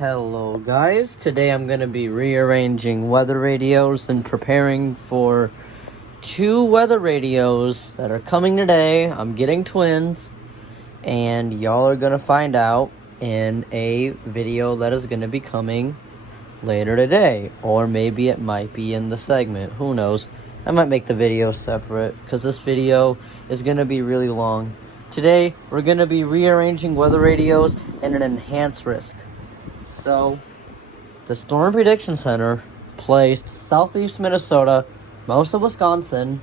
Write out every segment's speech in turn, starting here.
Hello guys, today I'm going to be rearranging weather radios and preparing for 2 weather radios that are coming today. I'm getting twins and y'all are going to find out in a video that is going to be coming later today, or maybe it might be in the segment, who knows. I might make the video separate because this video is going to be really long. Today we're going to be rearranging weather radios and an enhanced risk. So, the Storm Prediction Center placed southeast Minnesota, most of Wisconsin,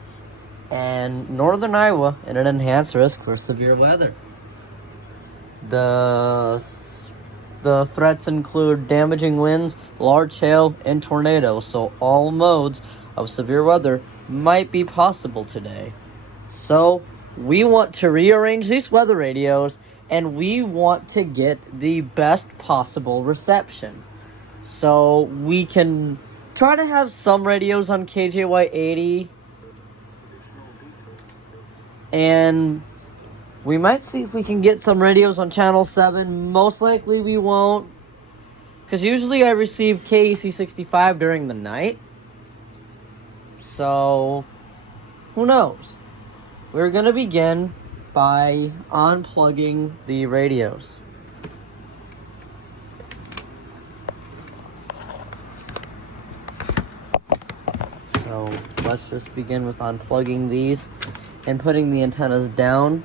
and northern Iowa in an enhanced risk for severe weather. The threats include damaging winds, large hail, and tornadoes, so all modes of severe weather might be possible today. So, we want to rearrange these weather radios, and we want to get the best possible reception. So we can try to have some radios on KJY 80, and we might see if we can get some radios on channel 7. Most likely we won't, because usually I receive KEC 65 during the night. So, who knows? We're going to begin by unplugging the radios. So let's just begin with unplugging these and putting the antennas down.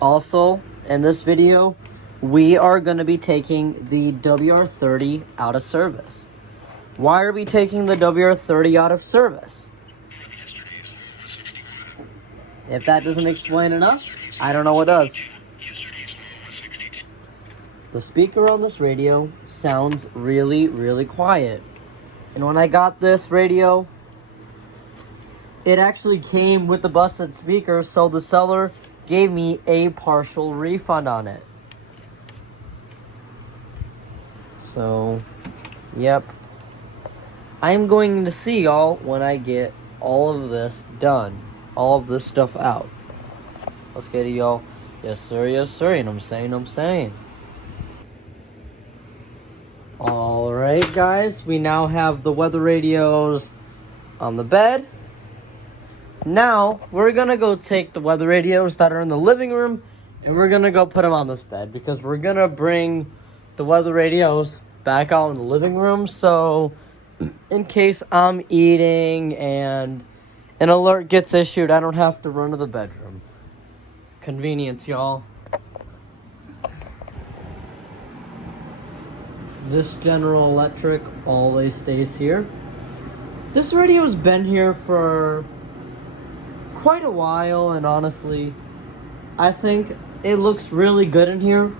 Also, in this video, we are going to be taking the WR30 out of service. Why are we taking the WR30 out of service? If that doesn't explain enough, I don't know what does. The speaker on this radio sounds really, really quiet. And when I got this radio, it actually came with the busted speaker, so the seller gave me a partial refund on it. So, yep. I'm going to see y'all when I get all of this done. All of this stuff out. Let's get it, y'all. Yes, sir, and I'm saying. Alright, guys, we now have the weather radios on the bed. Now, we're gonna go take the weather radios that are in the living room, and we're gonna go put them on this bed, because we're gonna bring the weather radios back out in the living room, so in case I'm eating and an alert gets issued, I don't have to run to the bedroom. Convenience, y'all. This General Electric always stays here. This radio's been here for quite a while, and honestly, I think it looks really good in here,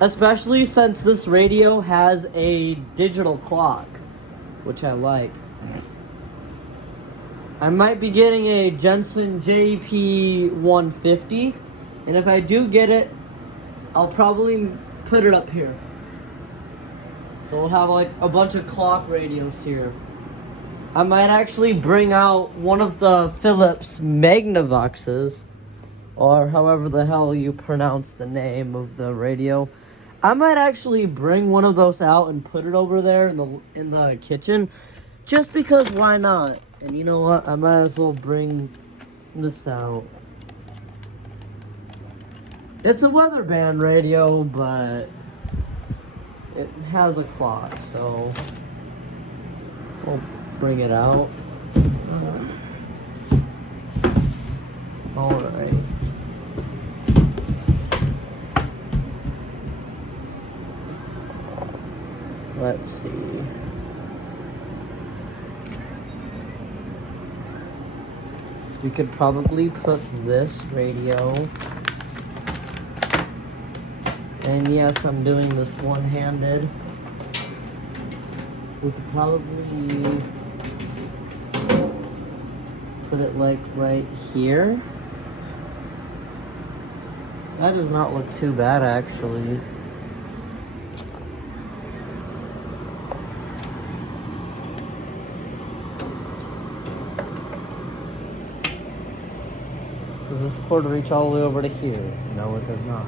especially since this radio has a digital clock, which I like. I might be getting a Jensen JP150, and if I do get it, I'll probably put it up here. So we'll have like a bunch of clock radios here. I might actually bring out one of the Philips Magnavoxes, or however the hell you pronounce the name of the radio. I might actually bring one of those out and put it over there in the kitchen, just because why not? And you know what? I might as well bring this out. It's a weather band radio, but it has a clock, so we'll bring it out. Alright. Let's see. We could probably put this radio, and yes, I'm doing this one-handed. We could probably put it like right here. That does not look too bad, actually. Does this cord reach all the way over to here? No, it does not.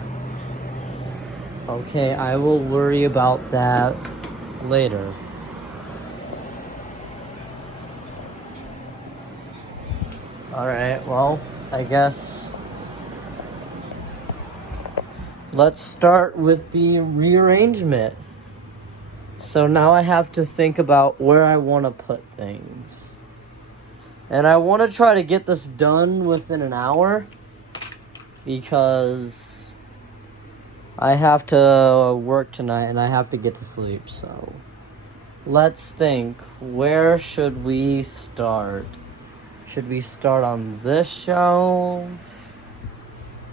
Okay, I will worry about that later. Alright, well, I guess let's start with the rearrangement. So now I have to think about where I want to put things. And I want to try to get this done within an hour because I have to work tonight and I have to get to sleep. So let's think, where should we start? Should we start on this shelf?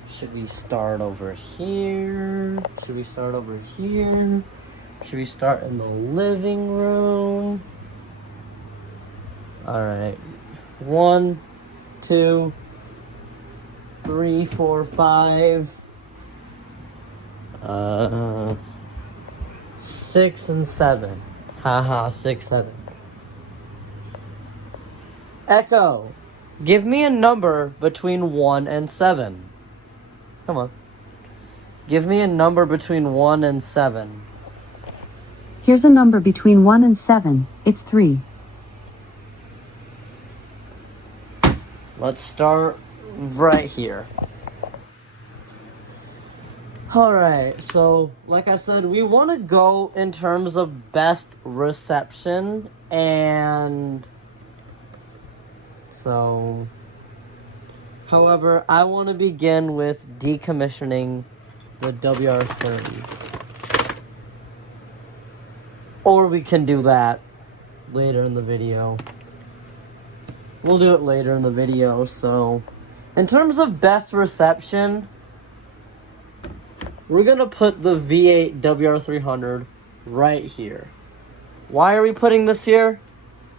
Should we start over here? Should we start over here? Should we start in the living room? Alright. 1, 2, 3, 4, 5. 6 and 7. Haha, 6, 7. Echo, give me a number between 1 and 7. Come on. Give me a number between 1 and 7. Here's a number between 1 and 7. It's 3. Let's start right here. Alright, so like I said, we want to go in terms of best reception, and so, however, I want to begin with decommissioning the WR30. Or we can do that later in the video. We'll do it later in the video. So, in terms of best reception, we're going to put the V8 WR300 right here. Why are we putting this here?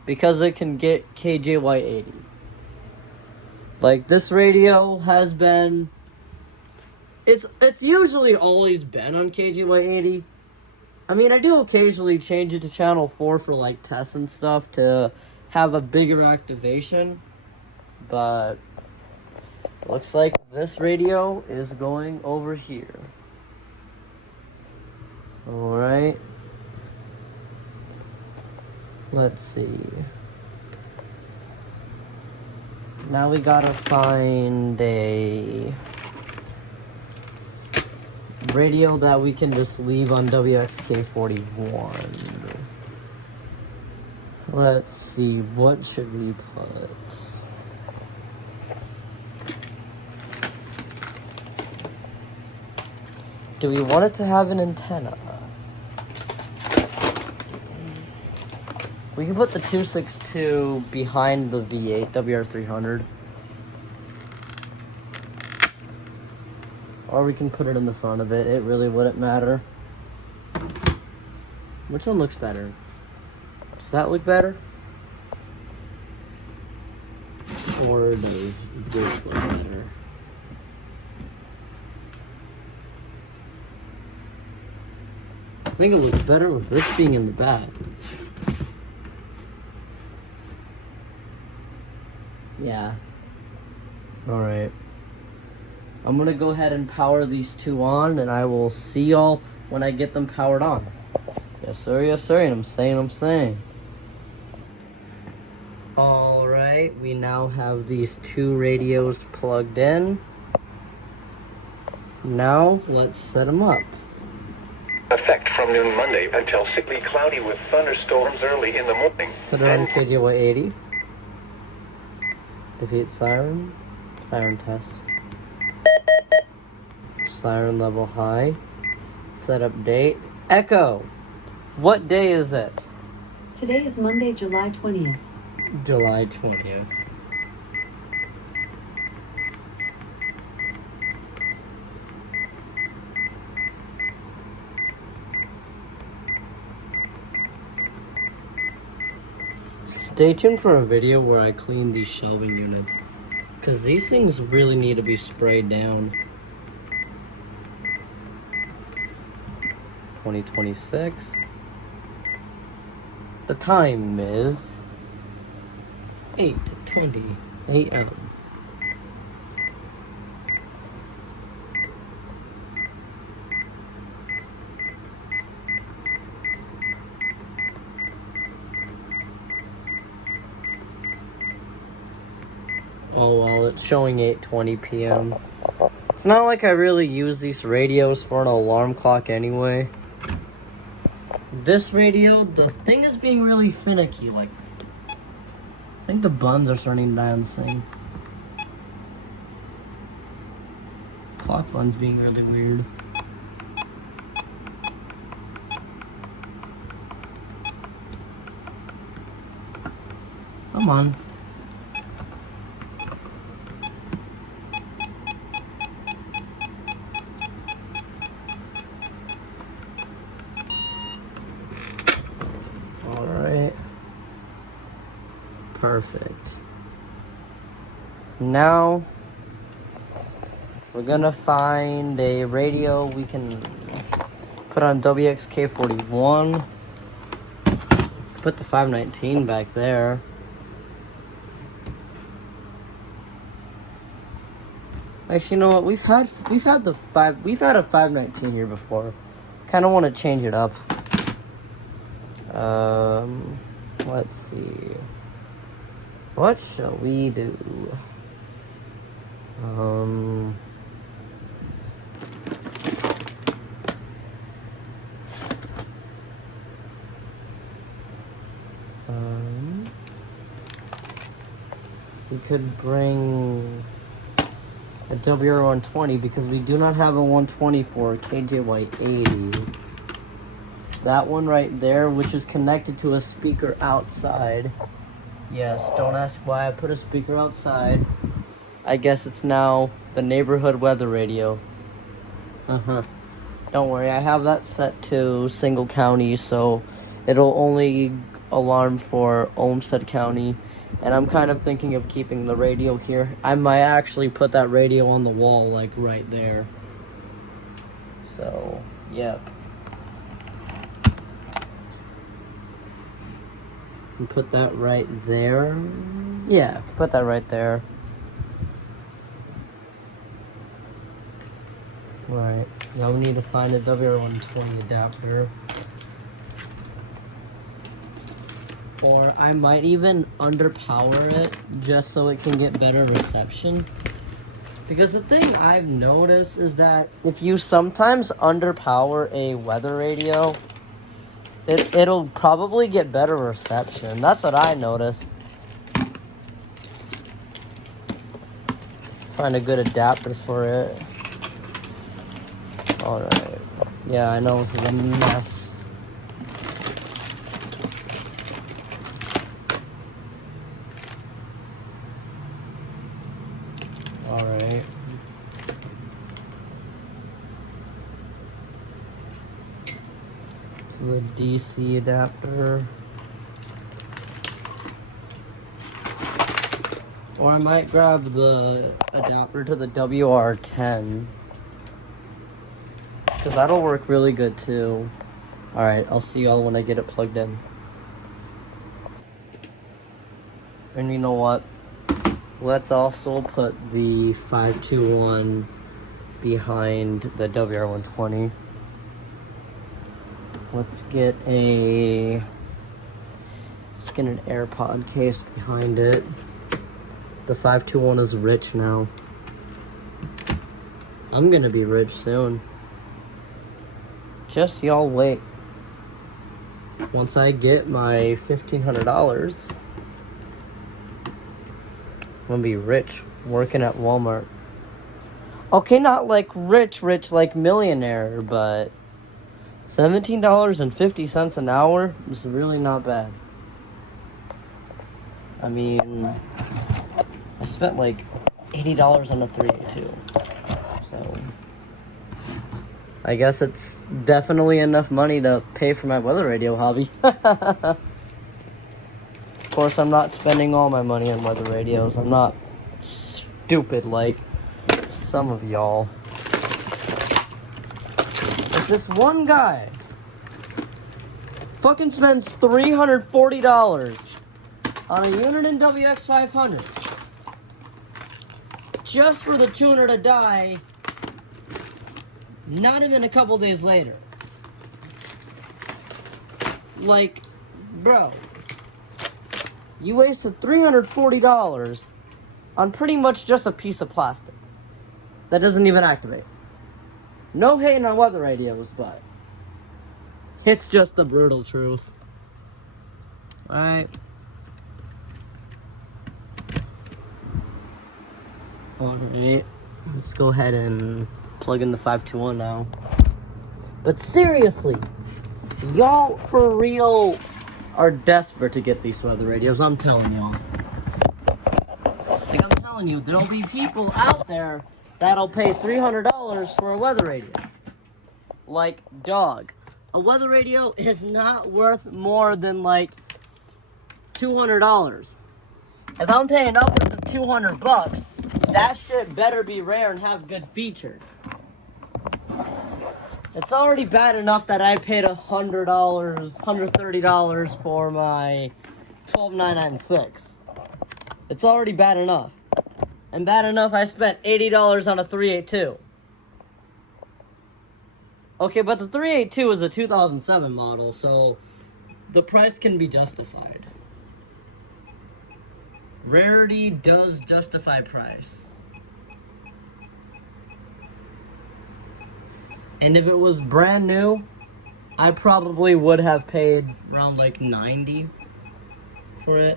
Because it can get KJY80. Like, this radio has been... It's usually always been on KJY80. I mean, I do occasionally change it to channel 4 for, like, tests and stuff to have a bigger activation. But looks like this radio is going over here. Alright. Let's see. Now we gotta find a radio that we can just leave on WXK41. Let's see, what should we put? Do we want it to have an antenna? We can put the 262 behind the V8 WR300. Or we can put it in the front of it. It really wouldn't matter. Which one looks better? Does that look better? Or does this look better? I think it looks better with this being in the back. Yeah. Alright. I'm gonna go ahead and power these two on, and I will see y'all when I get them powered on. Yes sir, and I'm saying. Alright, we now have these two radios plugged in. Now, let's set them up. Effect from noon Monday until sickly cloudy with thunderstorms early in the morning. Put it on KJY80. Defeat siren. Siren test. Siren level high. Setup date. Echo! What day is it? Today is Monday, July 20th. July 20th. Stay tuned for a video where I clean these shelving units, because these things really need to be sprayed down. 2026. The time is 8:20 a.m. Oh well, it's showing 8:20 p.m. It's not like I really use these radios for an alarm clock anyway. This radio, the thing is being really finicky. Like, I think the buttons are starting to die on this thing. Clock button's being really weird. Come on. Alright. Perfect. Now, we're gonna find a radio we can put on WXK41. Put the 519 back there. Actually, you know what? We've had a 519 here before. Kind of want to change it up. Let's see. What shall we do? We could bring a WR120 because we do not have a 124 KJY80. That one right there, which is connected to a speaker outside. Yes, don't ask why I put a speaker outside. I guess it's now the neighborhood weather radio. Don't worry, I have that set to single county, so it'll only alarm for Olmsted County. And I'm kind of thinking of keeping the radio here. I might actually put that radio on the wall, like right there. So, yep. Can put that right there. Yeah, put that right there. Right. Now we need to find a WR120 adapter. Or I might even underpower it just so it can get better reception. Because the thing I've noticed is that if you sometimes underpower a weather radio, it'll probably get better reception. That's what I noticed. Let's find a good adapter for it. Alright. Yeah, I know this is a mess. Alright. This is a DC adapter. Or I might grab the adapter to the WR10. Because that'll work really good too. Alright, I'll see y'all when I get it plugged in. And you know what? Let's also put the 521 behind the WR120. Let's get an AirPod case behind it. The 521 is rich now. I'm gonna be rich soon. Just y'all wait. Once I get my $1,500, I'm gonna be rich working at Walmart. Okay, not like rich like millionaire, but $17.50 an hour is really not bad. I mean, I spent like $80 on a 382, so I guess it's definitely enough money to pay for my weather radio hobby. Of course, I'm not spending all my money on weather radios. I'm not stupid like some of y'all. If this one guy fucking spends $340 on a unit in WX500 just for the tuner to die not even a couple days later. Like, bro, you wasted $340 on pretty much just a piece of plastic that doesn't even activate. No hating on weather radios, but it's just the brutal truth. Alright. Alright. Let's go ahead and plug in the 521 now. But seriously, y'all for real are desperate to get these weather radios, I'm telling y'all. Like I'm telling you, there'll be people out there that'll pay $300 for a weather radio. Like, dog. A weather radio is not worth more than like $200. If I'm paying upwards of $200, that shit better be rare and have good features. It's already bad enough that I paid $100, $130 for my 12996. It's already bad enough. And bad enough I spent $80 on a 382. Okay, but the 382 is a 2007 model, so the price can be justified. Rarity does justify price. And if it was brand new, I probably would have paid around like $90 for it.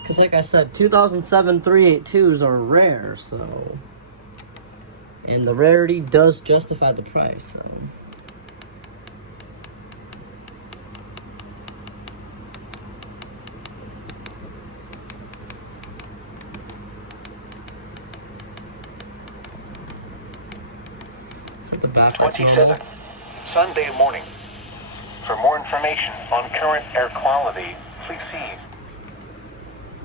Because like I said, 2007 382s are rare, so... And the rarity does justify the price, so... Is it the backwards model? 27th, Sunday morning. For more information on current air quality, please see.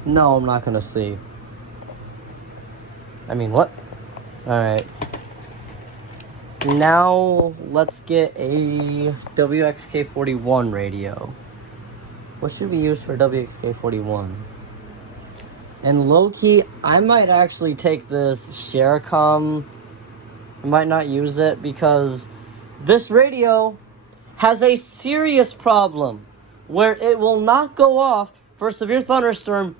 No, I'm not gonna see. I mean, what? Alright. Now, let's get a WXK41 radio. What should we use for WXK41? And low-key, I might actually take this Sharecom. I might not use it because this radio has a serious problem where it will not go off for severe thunderstorm.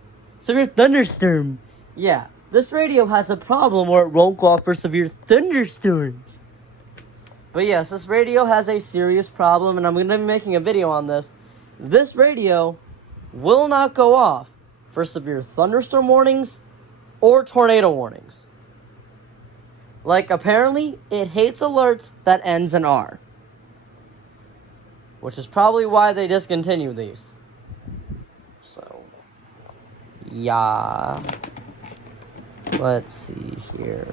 Yeah, this radio has a problem where it won't go off for severe thunderstorms. But yes, this radio has a serious problem, and I'm going to be making a video on this. This radio will not go off for severe thunderstorm warnings or tornado warnings. Like, apparently, it hates alerts that ends in R. Which is probably why they discontinue these. So, yeah. Let's see here.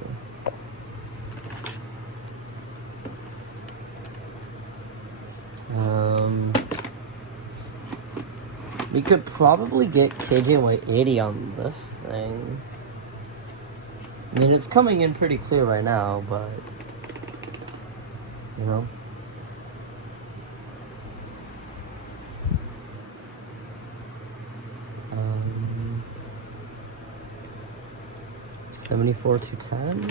We could probably get KJY80 on this thing. I mean, it's coming in pretty clear right now, but, you know. 74 to 10.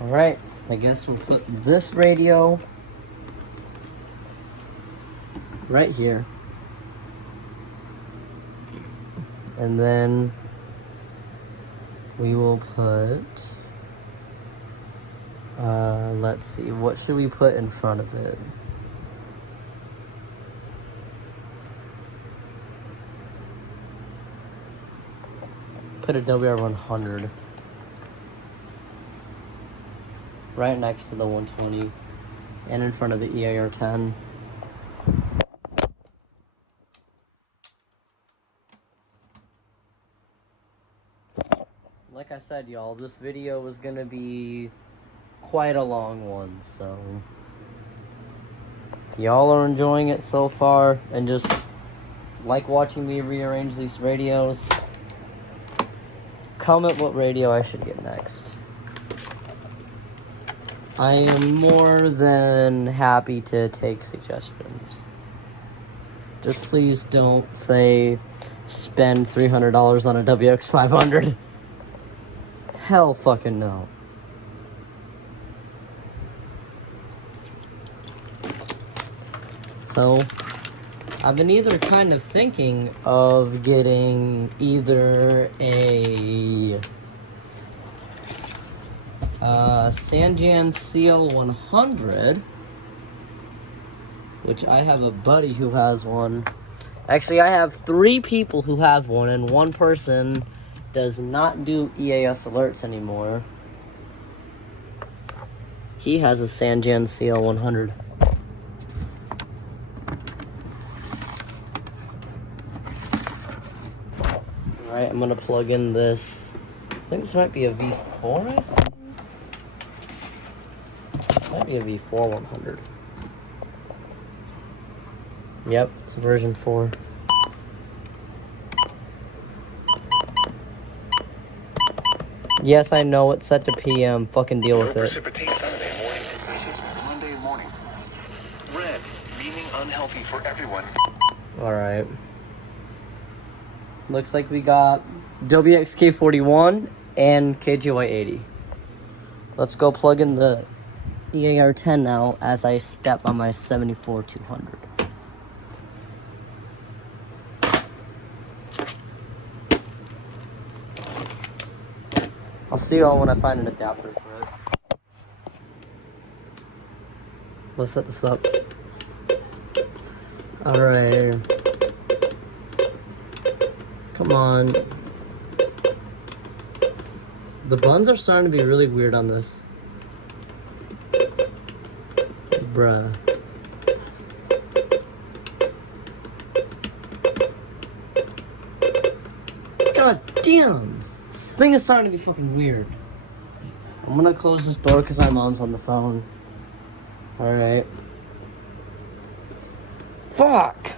Alright, I guess we'll put this radio right here. And then we will put, let's see, what should we put in front of it? Put a WR100 right next to the 120 and in front of the EHN. Like I said, y'all, this video is gonna be quite a long one, so if y'all are enjoying it so far and just like watching me rearrange these radios, comment what radio I should get next. I am more than happy to take suggestions. Just please don't say spend $300 on a WX500. Hell fucking no. So, I've been either kind of thinking of getting either a Sanjan Seal 100, which I have a buddy who has one. Actually, I have 3 people who have one, and one person does not do EAS alerts anymore. He has a Sanjan Seal 100. Alright, I'm gonna plug in this. I think this might be a V4, I think? Might be a V4 100. Yep, it's version 4. Yes, I know it's set to PM. Fucking deal with it. Precipitate Saturday morning increases Monday morning. Red, meaning unhealthy for everyone. Alright. Looks like we got WXK41 and KGY80. Let's go plug in the EAR10 now as I step on my 74-200. I'll see you all when I find an adapter for it. Let's set this up. Alright. Come on. The buttons are starting to be really weird on this. Bruh. God damn! This thing is starting to be fucking weird. I'm gonna close this door because my mom's on the phone. Alright. Fuck!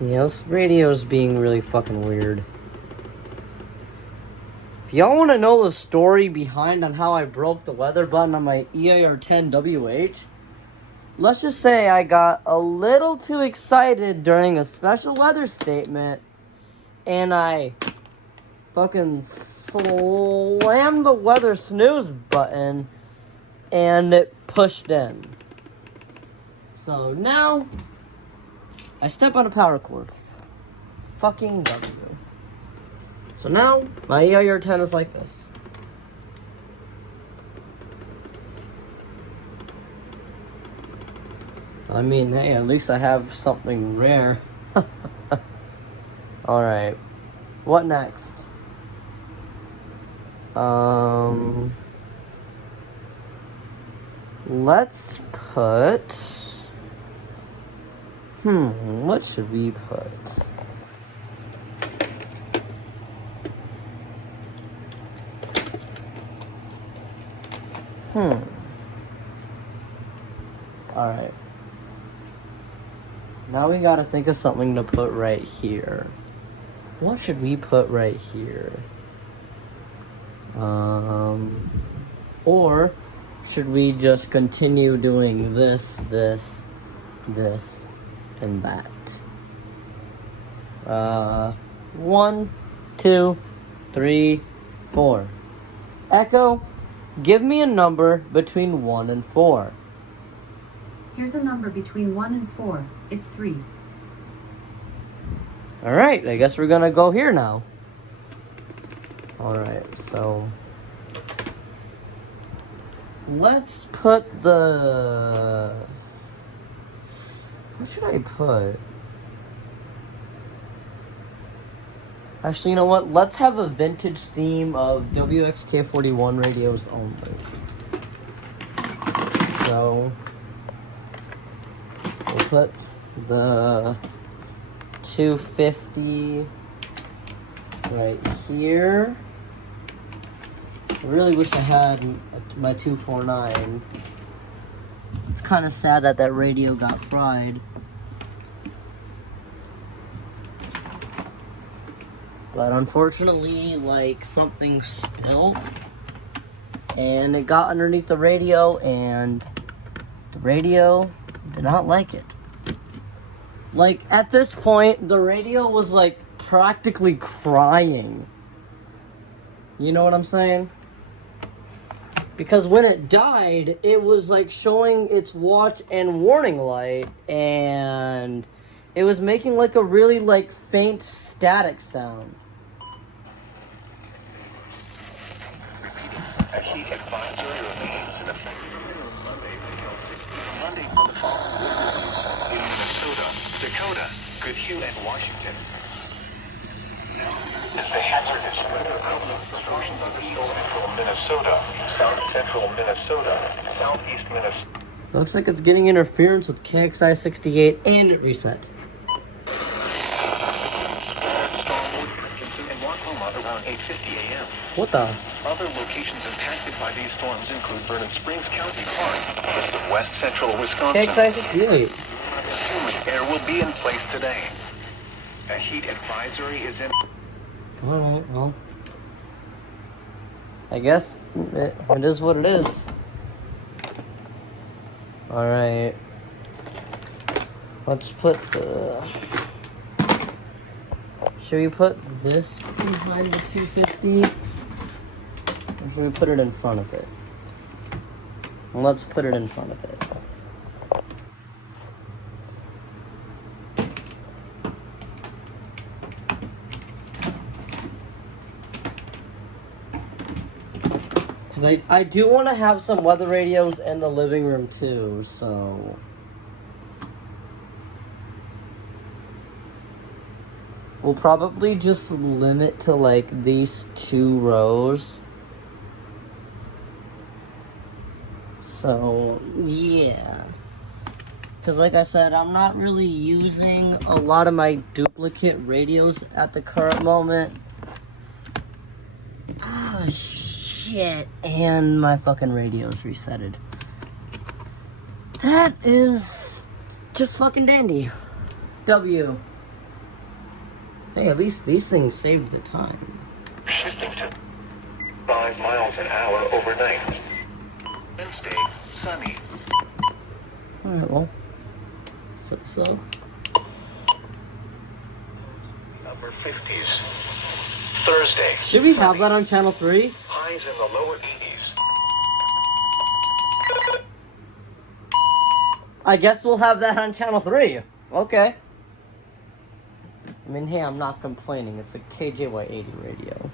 Yeah, this radio's being really fucking weird. If y'all want to know the story behind on how I broke the weather button on my EAR10 WH, let's just say I got a little too excited during a special weather statement and I fucking slammed the weather snooze button and it pushed in. So now I step on a power cord. Fucking W. So now my EIR10 is like this. I mean, hey, at least I have something rare. Alright. What next? Let's put... what should we put? Alright. Now we gotta think of something to put right here. What should we put right here? Or should we just continue doing this, this, and that? 1, 2, 3, 4. Echo, give me a number between 1 and 4. Here's a number between 1 and 4. It's 3. Alright, I guess we're gonna go here now. Alright, so... let's put the... what should I put? Actually, you know what? Let's have a vintage theme of WXK41 radios only. So... we'll put the 250 right here. I really wish I had my 249. It's kind of sad that that radio got fried. But unfortunately, like, something spilled and it got underneath the radio and the radio did not like it. Like, at this point, the radio was, like, practically crying. You know what I'm saying? Because when it died, it was like showing its watch and warning light, and it was making like a really like faint static sound. A heat advisory remains in effect Monday for the following in Minnesota, Dakota, Goodhue, and Washington. Is the hazardous weather outlook for portions of central Minnesota, south central Minnesota, southeast Minnesota. Looks like it's getting interference with KXI 68, and it reset. Storm in Waukoma around 8:50 a.m. What the? Other locations impacted by these storms include Vernon Springs County Park, west of west central Wisconsin. KXI 68. Humid air will be in place today. A heat advisory is in. Alright, well. I guess it is what it is. Alright. Let's put the... Should we put this behind the 250? Or should we put it in front of it? Let's put it in front of it. Because I do want to have some weather radios in the living room too, so... We'll probably just limit to like these 2 rows. So, yeah. Because like I said, I'm not really using a lot of my duplicate radios at the current moment. Ah, shit. And my fucking radio's resetted. That is just fucking dandy. W. Hey, at least these things saved the time. Shifting to 5 miles an hour overnight. Wednesday, sunny. Alright, well. So. Upper 50s. Thursday. Should we have that on channel 3? Highs in the lower 80s. I guess we'll have that on channel 3. Okay. I mean, hey, I'm not complaining. It's a KJY80 radio.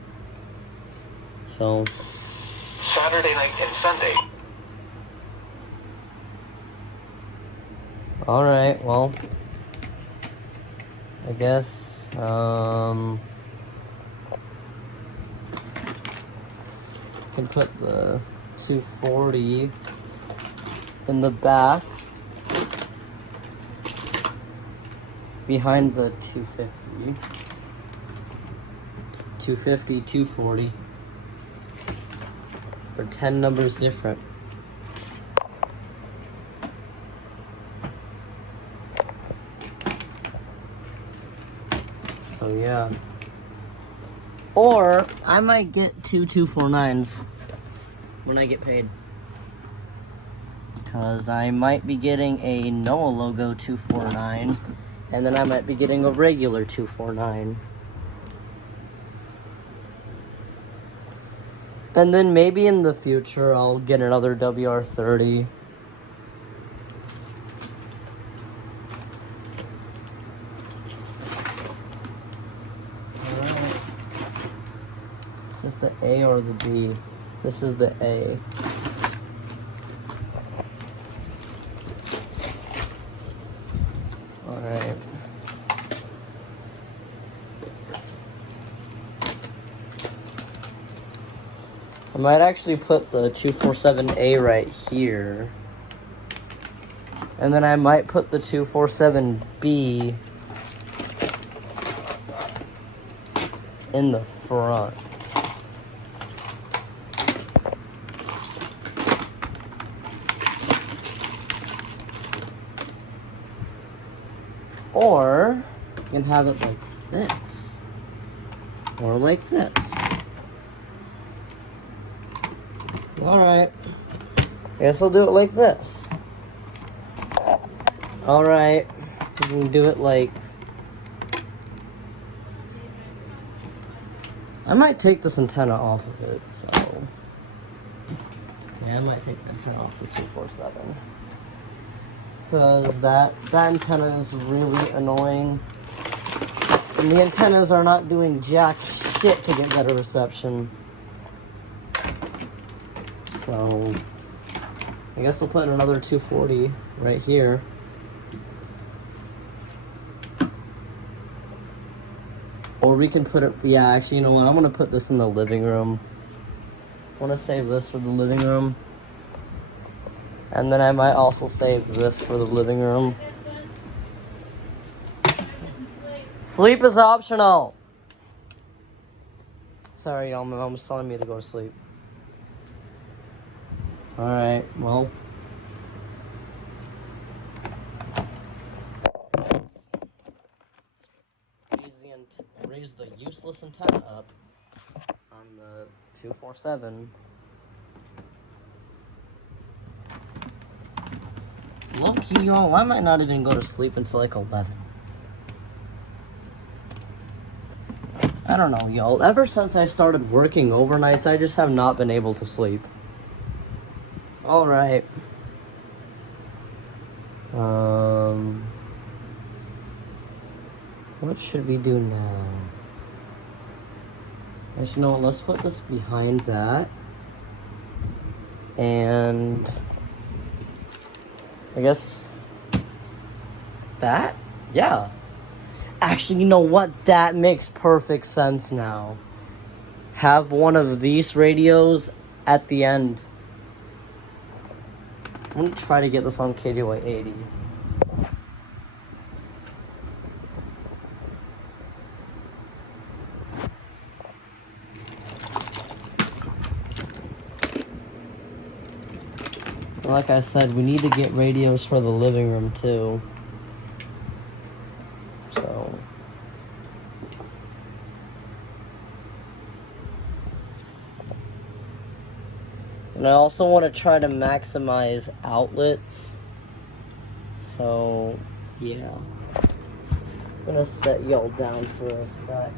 So. Saturday night and Sunday. Alright, well. I guess, can put the 240 in the back. Behind the 250. 250, 240. They're 10 numbers different. So yeah. Or I might get 2 249s when I get paid. Because I might be getting a NOAA logo 249. And then I might be getting a regular 249. And then maybe in the future I'll get another WR30. Alright. Is this the A or the B? This is the A. Alright. I might actually put the 247A right here. And then I might put the 247B in the front. Or you can have it like this. Or like this. Alright. Guess I'll do it like this. Alright. We can do it like... I might take this antenna off of it, so... Yeah, I might take the antenna off the 247. Because that antenna is really annoying. And the antennas are not doing jack shit to get better reception. So, I guess we'll put another 240 right here. Or we can put it, yeah, actually, you know what? I'm going to put this in the living room. I want to save this for the living room. And then I might also save this for the living room. Sleep is optional. Sorry, y'all, my mom was telling me to go to sleep. Alright, well. Raise the useless antenna up on the 247. Low-key, y'all, I might not even go to sleep until like 11. I don't know, y'all. Ever since I started working overnights, I just have not been able to sleep. Alright. What should we do now? Actually, no, let's put this behind that. And I guess that? Yeah. Actually, you know what? That makes perfect sense now. Have one of these radios at the end. I'm gonna try to get this on KJY80. Like I said, we need to get radios for the living room too. So. And I also want to try to maximize outlets. So, yeah. I'm gonna set y'all down for a sec.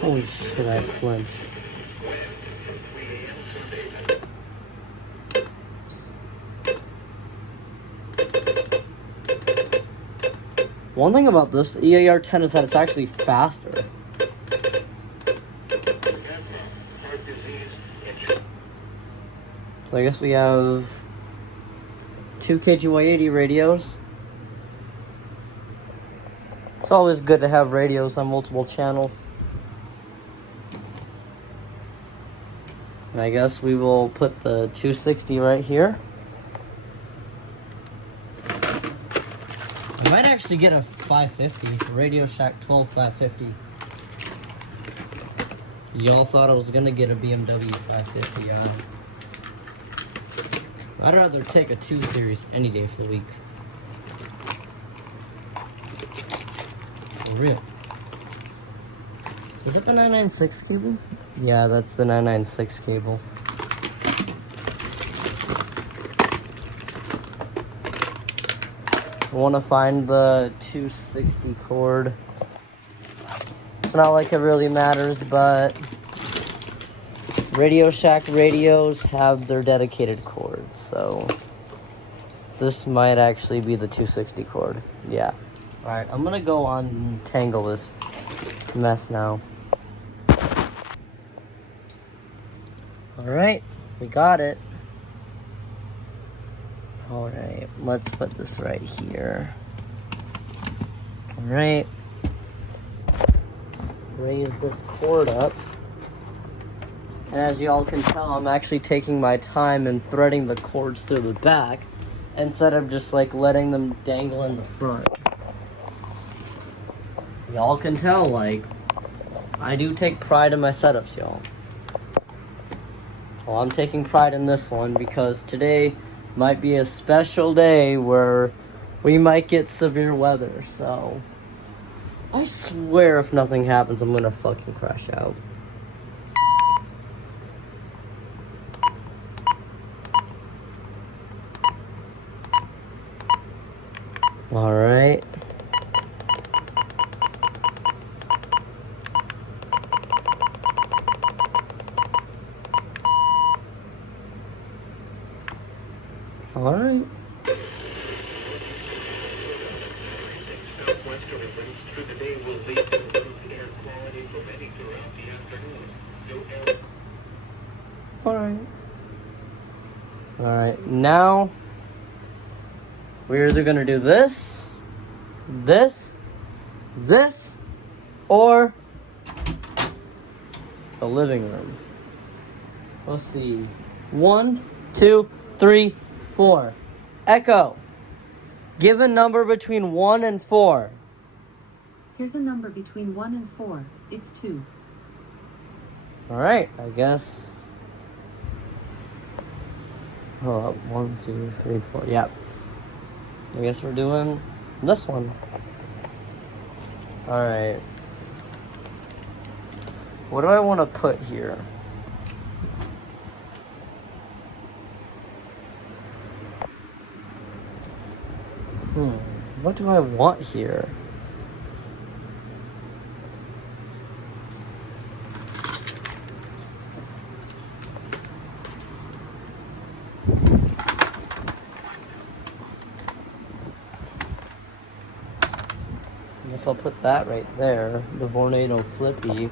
Holy shit, I flinched. One thing about this EAR10 is that it's actually faster. So I guess we have 2 KGY80 radios. It's always good to have radios on multiple channels. And I guess we will put the 260 right here. I might actually get a 550, Radio Shack 12 550. Y'all thought I was gonna get a BMW 550, I'd rather take a 2 Series any day for the week. For real. Is it the 996 cable? Yeah, that's the 996 cable. I want to find the 260 cord. It's not like it really matters, but Radio Shack radios have their dedicated cord, so this might actually be the 260 cord. Yeah. Alright, I'm gonna go untangle this mess now. Alright, we got it. Alright, let's put this right here. Alright. Raise this cord up. And as y'all can tell, I'm actually taking my time and threading the cords through the back. instead of just like letting them dangle in the front. Y'all can tell, like, I do take pride in my setups, y'all. Well, I'm taking pride in this one because today might be a special day where we might get severe weather, so I swear if nothing happens, I'm gonna fucking crash out. Alright. Alright. Southwesterly winds through the day will lead to improved air quality for many throughout the afternoon. Alright. Alright, now we're either gonna do this, this, or the living room. Let's see. 1, 2, 3, 4. Echo. Give a number between 1 and 4. Here's a number between 1 and 4. It's 2. Alright, I guess. Hold up. 1, 2, 3, 4. Yep. I guess we're doing this one. Alright. What do I want to put here? What do I want here? I guess I'll put that right there. The Vornado Flippy.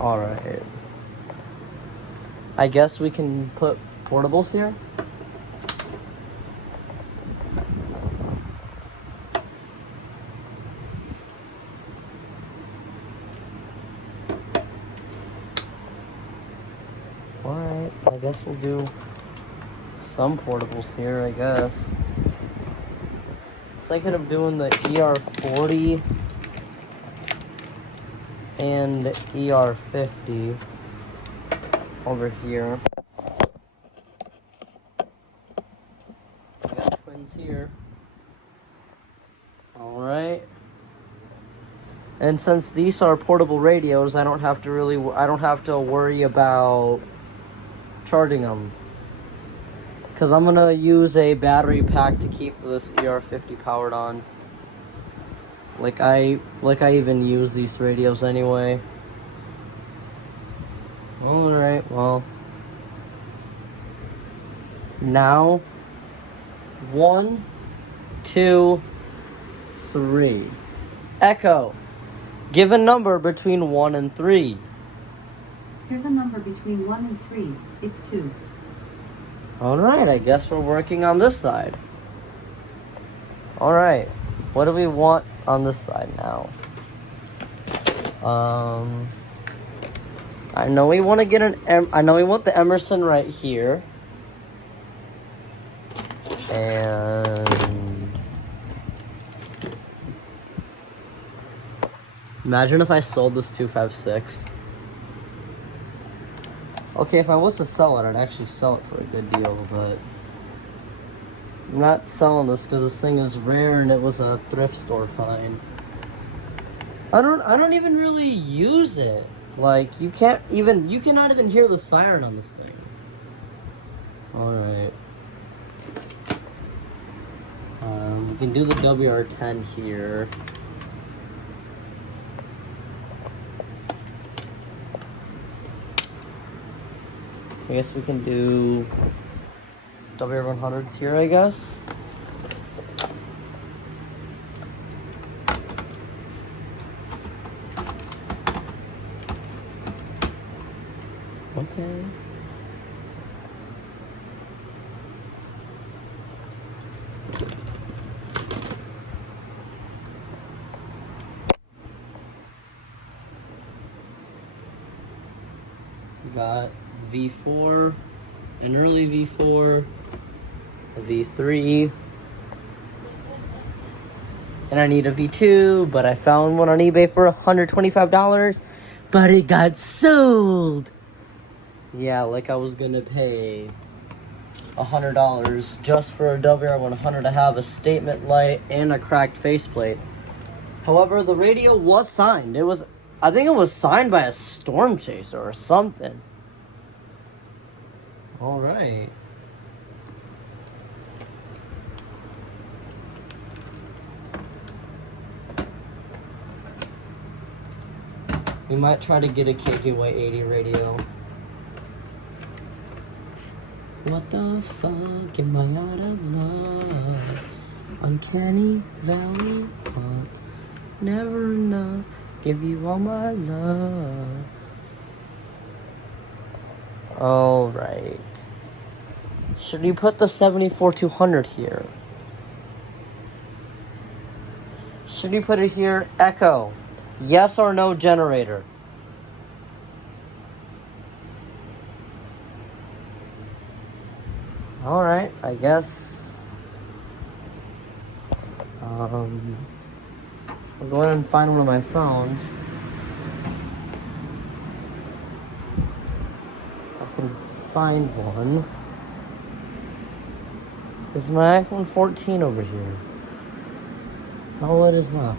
Alright. I guess we can put portables here. Alright, I guess we'll do some portables here, I guess. I was thinking of doing the ER40 and ER50 over here. Got twins here. Alright. And since these are portable radios, I don't have to worry about charging them. Cause I'm gonna use a battery pack to keep this ER50 powered on. Like I even use these radios anyway. Alright, well. Now, 1, 2, 3. Echo. Give a number between 1 and 3. Here's a number between 1 and 3. It's 2. Alright, I guess we're working on this side. Alright, what do we want on this side now? I know we want to get I know we want the Emerson right here. And imagine if I sold this 256. Okay, if I was to sell it, I'd actually sell it for a good deal, but I'm not selling this because this thing is rare and it was a thrift store find. I don't even really use it. Like, you cannot even hear the siren on this thing. Alright. We can do the WR10 here. I guess we can do WR100s here, I guess. Okay. got V4, an early V4, a V3, and I need a V2, but I found one on eBay for $125, but it got sold. Yeah, like I was gonna pay $100 just for a WR100 to have a statement light and a cracked faceplate. However, the radio was signed. I think it was signed by a storm chaser or something. All right. We might try to get a KJY80 radio. What the fuck am I out of love? Uncanny Valley Park. Never enough. Give you all my love. All right. Should we put the 74-200 here? Should we put it here? Echo. Yes or no generator? All right, I guess. I'll go ahead and find one of my phones. If I can find one. Is my iPhone 14 over here? No, it is not.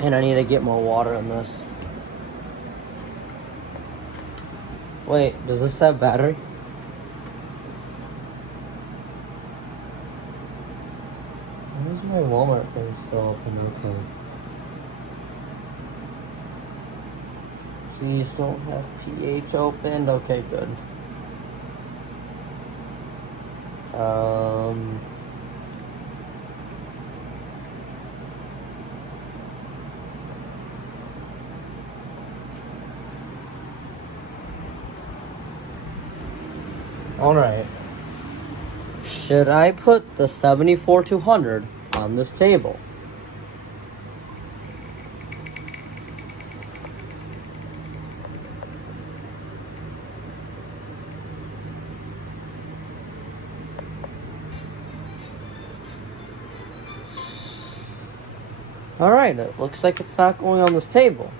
And I need to get more water in this. Wait, does this have battery? Why is my Walmart thing still open? Okay. Please don't have pH opened. Okay, good. All right. Should I put the 74-200 on this table? All right, it looks like it's not going on this table.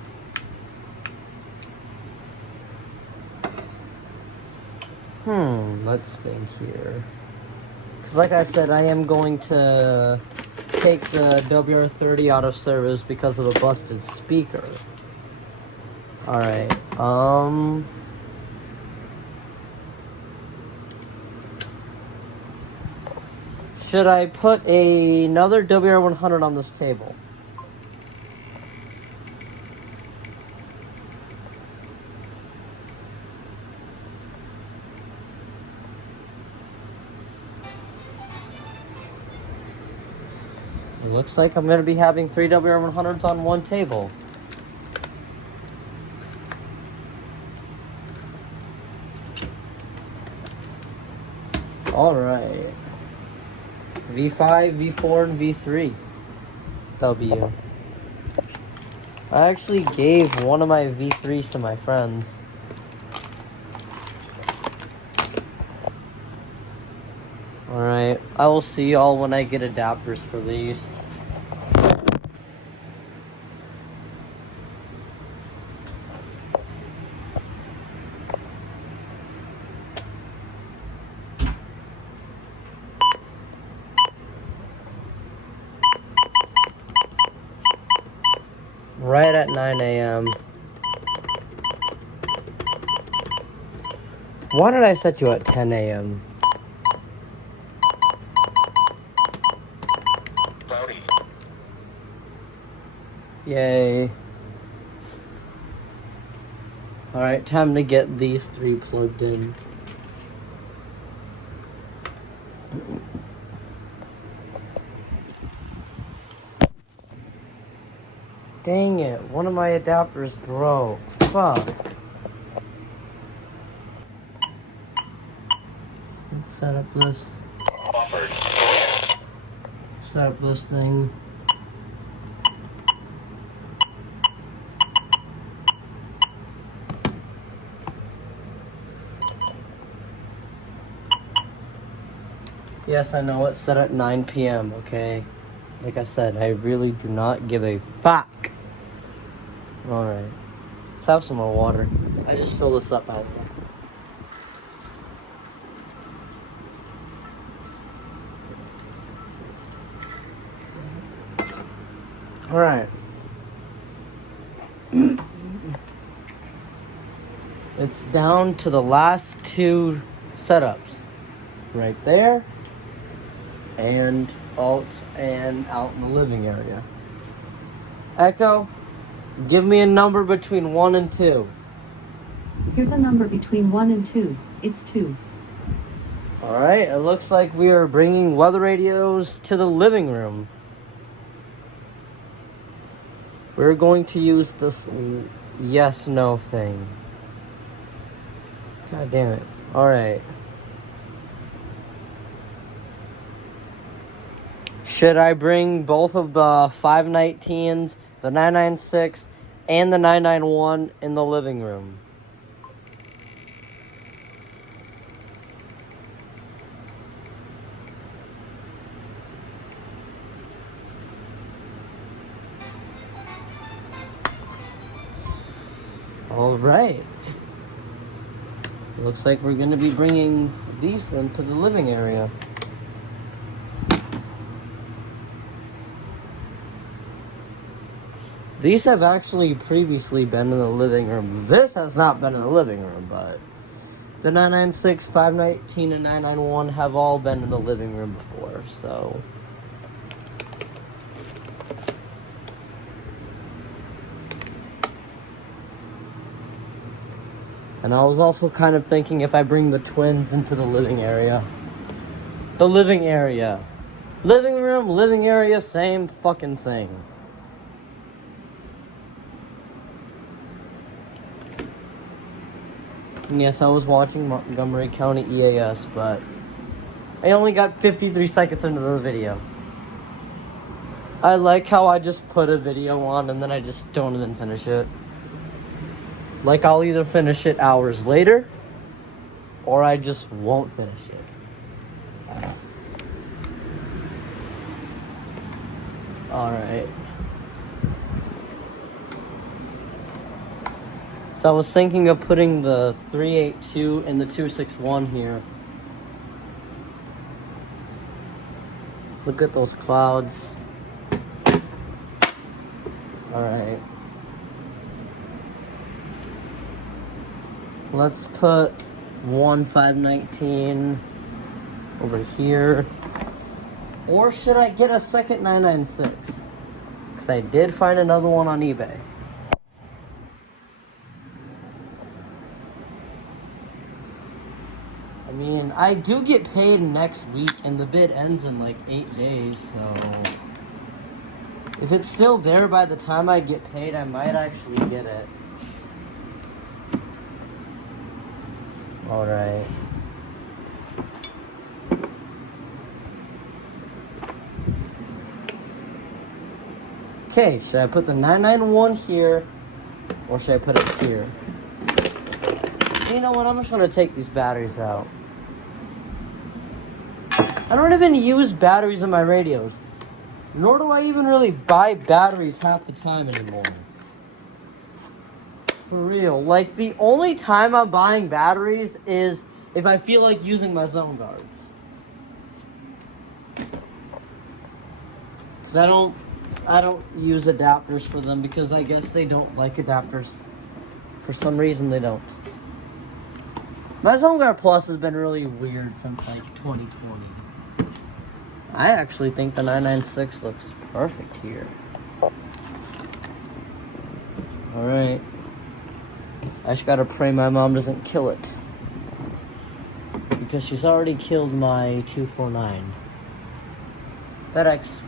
Let's think here. Because like I said, I am going to take the WR30 out of service because of a busted speaker. All right, should I put another WR100 on this table? It looks like I'm going to be having 3 WR100s on one table. All right. V5, V4, and V3. W. I actually gave one of my V3s to my friends. Alright, I will see y'all when I get adapters for these. Right at 9 a.m. Why did I set you at 10 a.m.? Cloudy. Yay. Alright, time to get these 3 plugged in. Dang it, one of my adapters broke. Fuck. Let's set up this. Offered. Set up this thing. Yes, I know it's set at 9 p.m., okay? Like I said, I really do not give a fuck. Alright. Let's have some more water. I just filled this up, by the way. Alright. It's down to the last two setups. Right there. And alt and out in the living area. Echo, give me a number between 1 and 2. Here's a number between 1 and 2. It's 2. Alright, it looks like we are bringing weather radios to the living room. We're going to use this yes-no thing. God damn it. Alright. Should I bring both of the 519s, the 996, and the 991 in the living room? Alright. Looks like we're going to be bringing these then to the living area. These have actually previously been in the living room. This has not been in the living room, but the 996, 519, and 991 have all been in the living room before, so. And I was also kind of thinking if I bring the twins into the living area. The living area. Living room, living area, same fucking thing. And yes, I was watching Montgomery County EAS, but I only got 53 seconds into the video. I like how I just put a video on and then I just don't even finish it. Like, I'll either finish it hours later, or I just won't finish it. Alright. So I was thinking of putting the 382 and the 261 here. Look at those clouds. Alright. Let's put one 519 over here. Or should I get a second 996? Because I did find another one on eBay. I mean, I do get paid next week and the bid ends in like 8 days, so if it's still there by the time I get paid, I might actually get it. Alright. Okay, should I put the 991 here, or should I put it here? You know what, I'm just gonna take these batteries out. I don't even use batteries in my radios. Nor do I even really buy batteries half the time anymore. For real. Like, the only time I'm buying batteries is if I feel like using my zone guards. Because I don't use adapters for them because I guess they don't like adapters. For some reason they don't. My Zone Guard Plus has been really weird since like 2020. I actually think the 996 looks perfect here. Alright. I just gotta pray my mom doesn't kill it. Because she's already killed my 249. FedEx.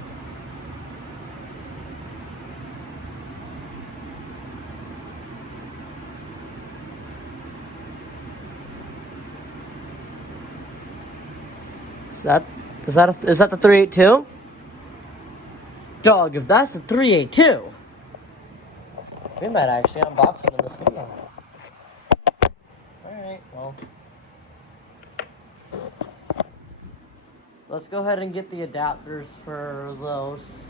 Is that the 382? Dog, if that's the 382, we might actually unbox it in this video. Alright, well. let's go ahead and get the adapters for those.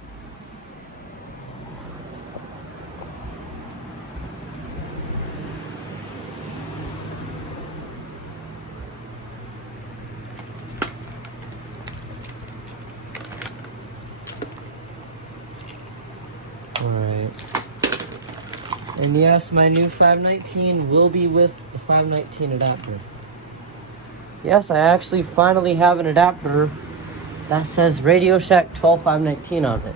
Alright. And yes, my new 519 will be with the 519 adapter. Yes, I actually finally have an adapter that says Radio Shack 12519 on it.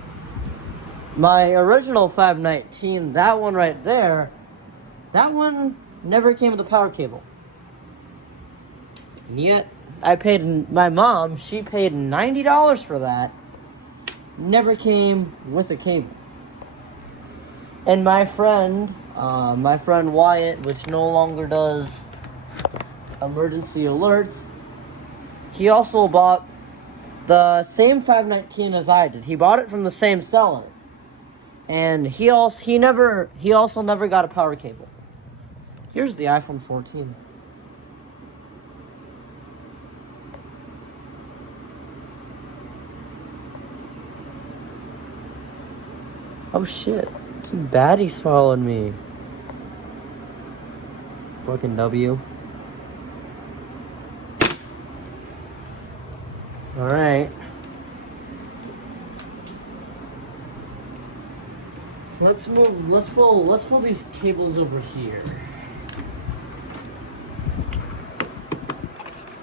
My original 519, that one right there, that one never came with a power cable. And yet, I paid, my mom, she paid $90 for that. Never came with a cable. And my friend Wyatt, which no longer does emergency alerts, he also bought the same 519 as I did. He bought it from the same seller. And he also never got a power cable. Here's the iPhone 14. Oh shit. Some baddies following me. Fucking W. Alright. Let's pull these cables over here.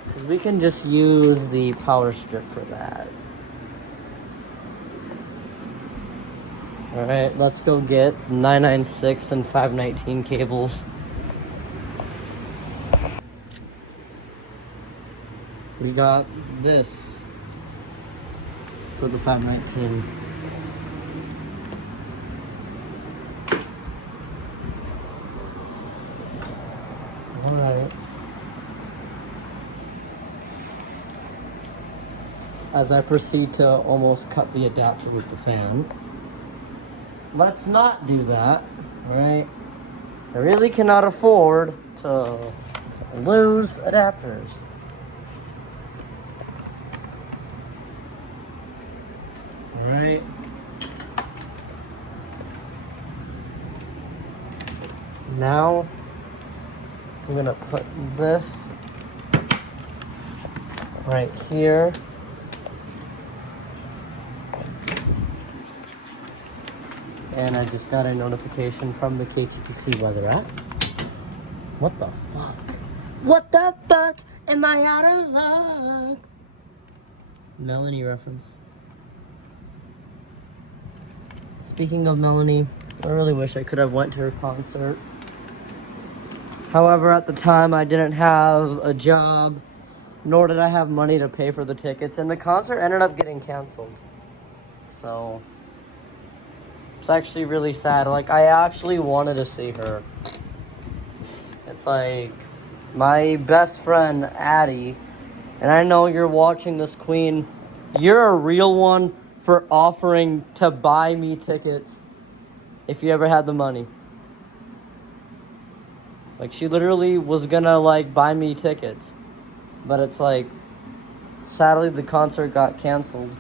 Because we can just use the power strip for that. Alright, let's go get 996 and 519 cables. We got this for the 519. Alright. As I proceed to almost cut the adapter with the fan. Let's not do that, right? I really cannot afford to lose adapters. Alright. Now, I'm gonna put this right here. And I just got a notification from the KTTC weather app. What the fuck? What the fuck? Am I out of luck? Melanie reference. Speaking of Melanie, I really wish I could have went to her concert. However, at the time I didn't have a job, nor did I have money to pay for the tickets, and the concert ended up getting canceled. So it's actually really sad. Like, I actually wanted to see her. It's like, my best friend, Addie, and I know you're watching this, Queen. You're a real one for offering to buy me tickets if you ever had the money. Like, she literally was gonna, like, buy me tickets. But it's like, sadly, the concert got canceled.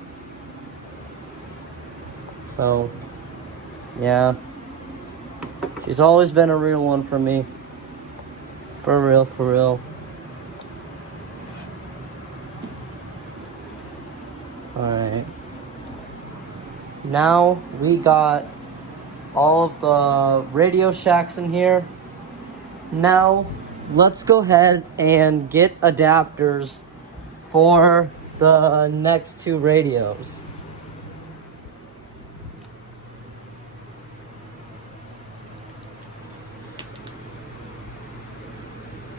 So, yeah. She's always been a real one for me. For real, for real. Alright. Now, we got all of the Radio Shacks in here. Now, let's go ahead and get adapters for the next two radios.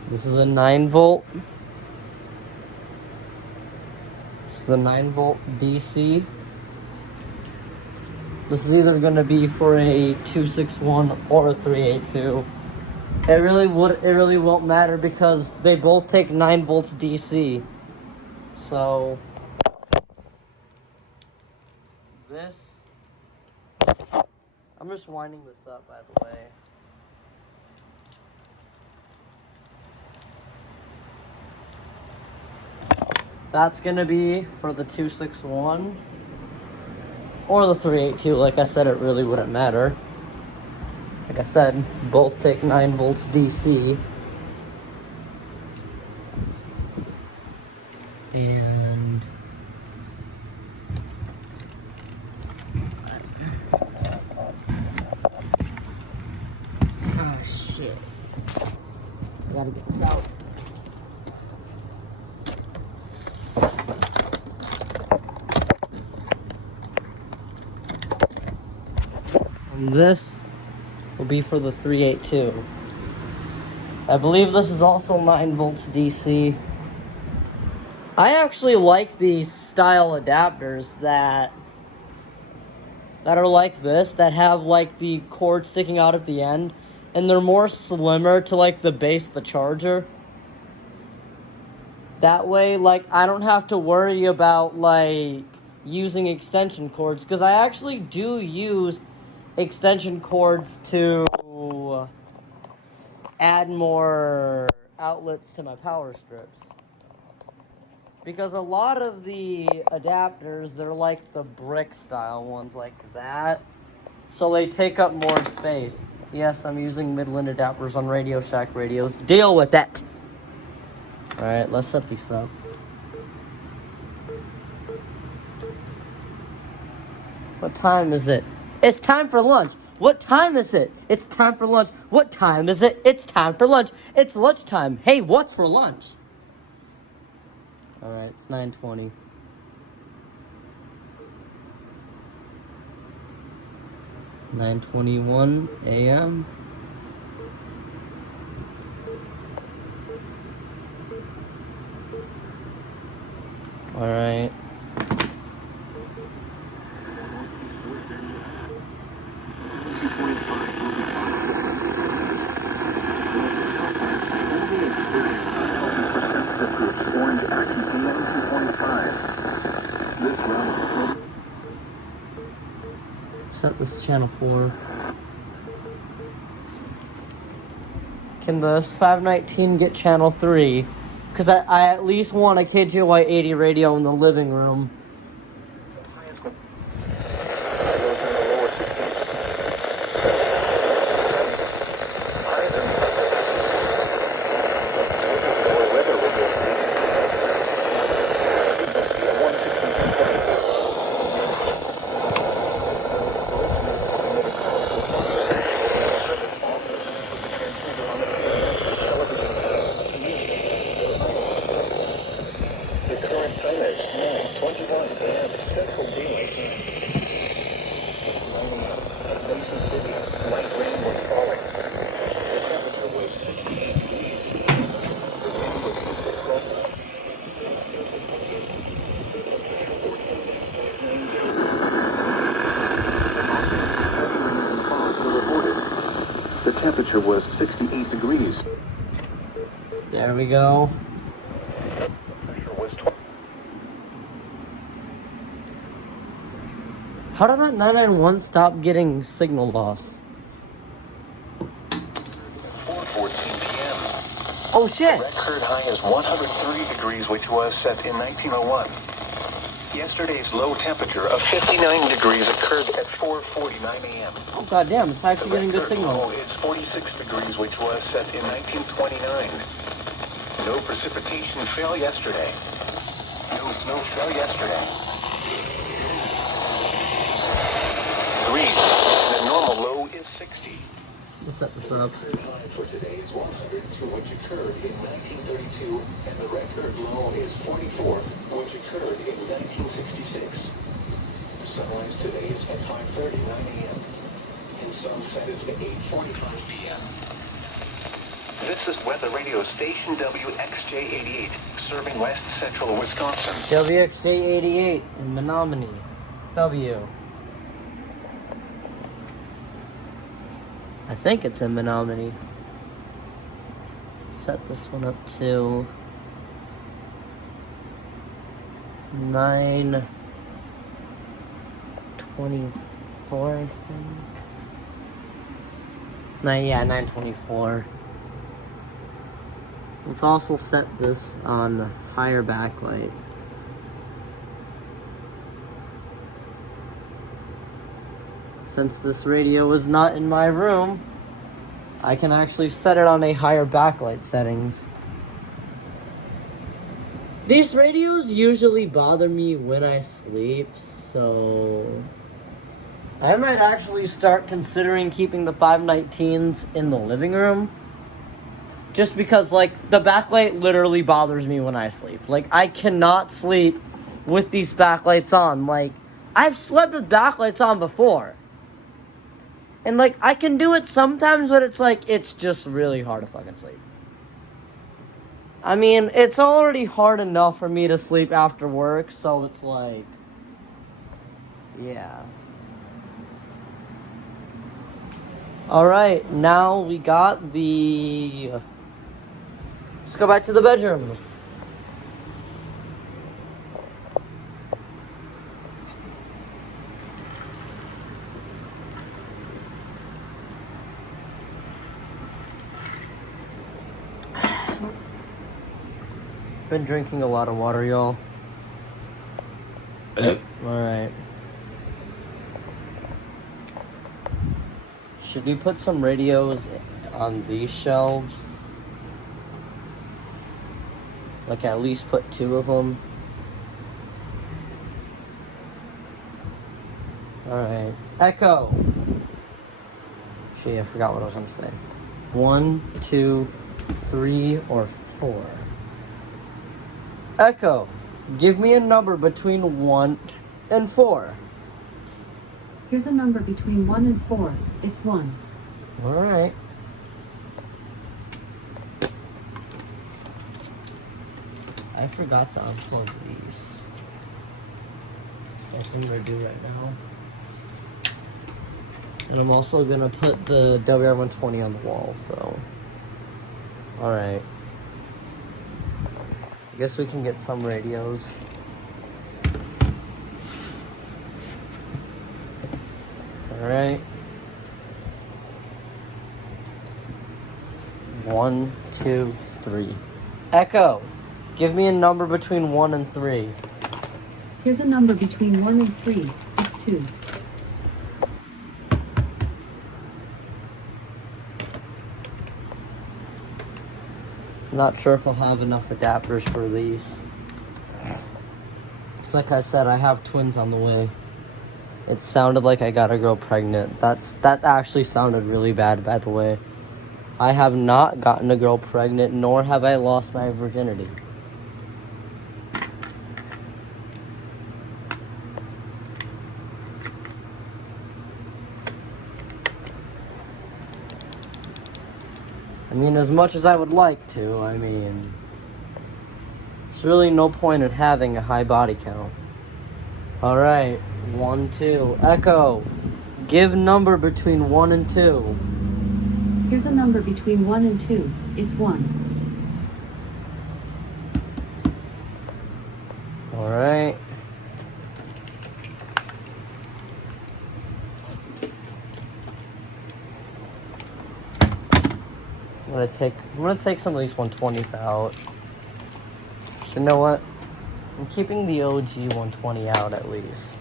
This is a 9-volt. This is a 9-volt DC. This is either going to be for a 261 or a 382. It really won't matter because they both take 9 volts DC. So this, I'm just winding this up, by the way. That's gonna be for the 261 or the 382. Like I said, it really wouldn't matter. Like I said, both take 9 volts DC. And ah, shit. Gotta get this out. And this will be for the 382. I believe this is also 9 volts DC. I actually like these style adapters that are like this, that have like the cord sticking out at the end, and they're more slimmer to like the base of the charger. That way, like, I don't have to worry about like using extension cords, because I actually do use extension cords to add more outlets to my power strips. Because a lot of the adapters, they're like the brick style ones like that. So they take up more space. Yes, I'm using Midland adapters on Radio Shack radios. Deal with it! Alright, let's set these up. What time is it? It's time for lunch! What time is it? It's time for lunch. What time is it? It's time for lunch. It's lunchtime. Hey, what's for lunch? Alright, it's 9:20. $9:21 a.m. Alright. Set this channel 4. Can the 519 get channel 3? Because I at least want a KJY80 radio in the living room. The temperature was 68 degrees. There we go. How did that 991 stop getting signal loss? 4:14 p.m. Oh shit! The record high is 130 degrees, which was set in 1901. Yesterday's low temperature of 59 degrees occurred at 4:49 a.m. Oh goddamn! It's actually getting good signal. Low is 46 degrees, which was set in 1929. No precipitation fell yesterday. No snow fell yesterday. Degrees. The normal low is 60. We'll set this up. For today is 102, which occurred in 1932, and the record low is 44, which occurred in 1966. Sunrise today is at 5:39 a.m. and sunset is at 8:45 p.m. This is Weather Radio Station WXJ88, serving west central Wisconsin. WXJ88 in Menominee. W. I think it's in Menominee. Set this one up to 924, I think. Yeah, 924. Let's also set this on higher backlight. since this radio is not in my room, I can actually set it on a higher backlight settings. These radios usually bother me when I sleep, so I might actually start considering keeping the 519s in the living room. Just because, like, the backlight literally bothers me when I sleep. Like, I cannot sleep with these backlights on. Like, I've slept with backlights on before. And, like, I can do it sometimes, but it's like, it's just really hard to fucking sleep. I mean, it's already hard enough for me to sleep after work, so it's like, yeah. Alright, now we got the... Let's go back to the bedroom. Been drinking a lot of water, y'all. Alright. Should we put some radios on these shelves? Like, at least put 2 of them. Alright. Echo! Shit, I forgot what I was gonna say. 1, 2, 3, or 4. Echo, give me a number between 1 and 4. Here's a number between 1 and 4. It's 1. Alright. I forgot to unplug these. That's what I'm gonna do right now. And I'm also gonna put the WR30 on the wall, so. Alright. I guess we can get some radios. Alright. 1, 2, 3. Echo! Give me a number between 1 and 3. Here's a number between 1 and 3. It's 2. Not sure if I'll have enough adapters for these. Like I said, I have twins on the way. It sounded like I got a girl pregnant. That actually sounded really bad, by the way. I have not gotten a girl pregnant, nor have I lost my virginity. I mean, as much as I would like to, I mean, there's really no point in having a high body count. Alright, 1, 2. Echo, give number between 1 and 2. Here's a number between 1 and 2. It's 1. Alright. I'm gonna take some of these 120s out. So you know what? I'm keeping the OG 120 out at least.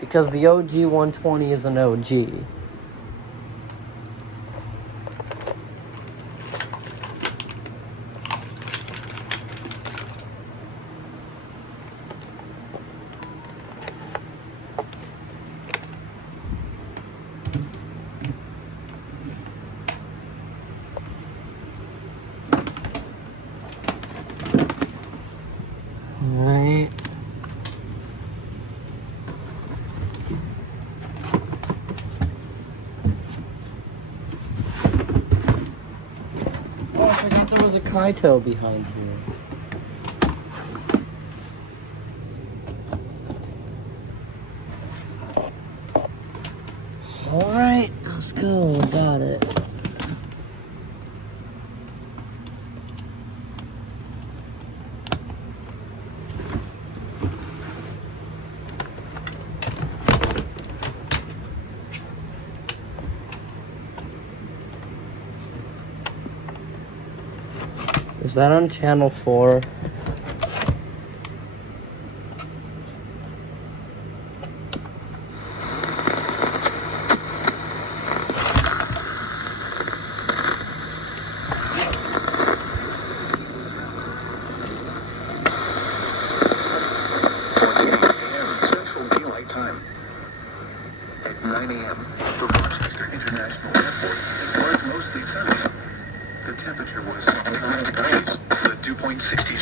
Because the OG 120 is an OG. Alright. Oh, I forgot there was a Kaito behind here. Alright, let's go. Got it. Is that on channel 4?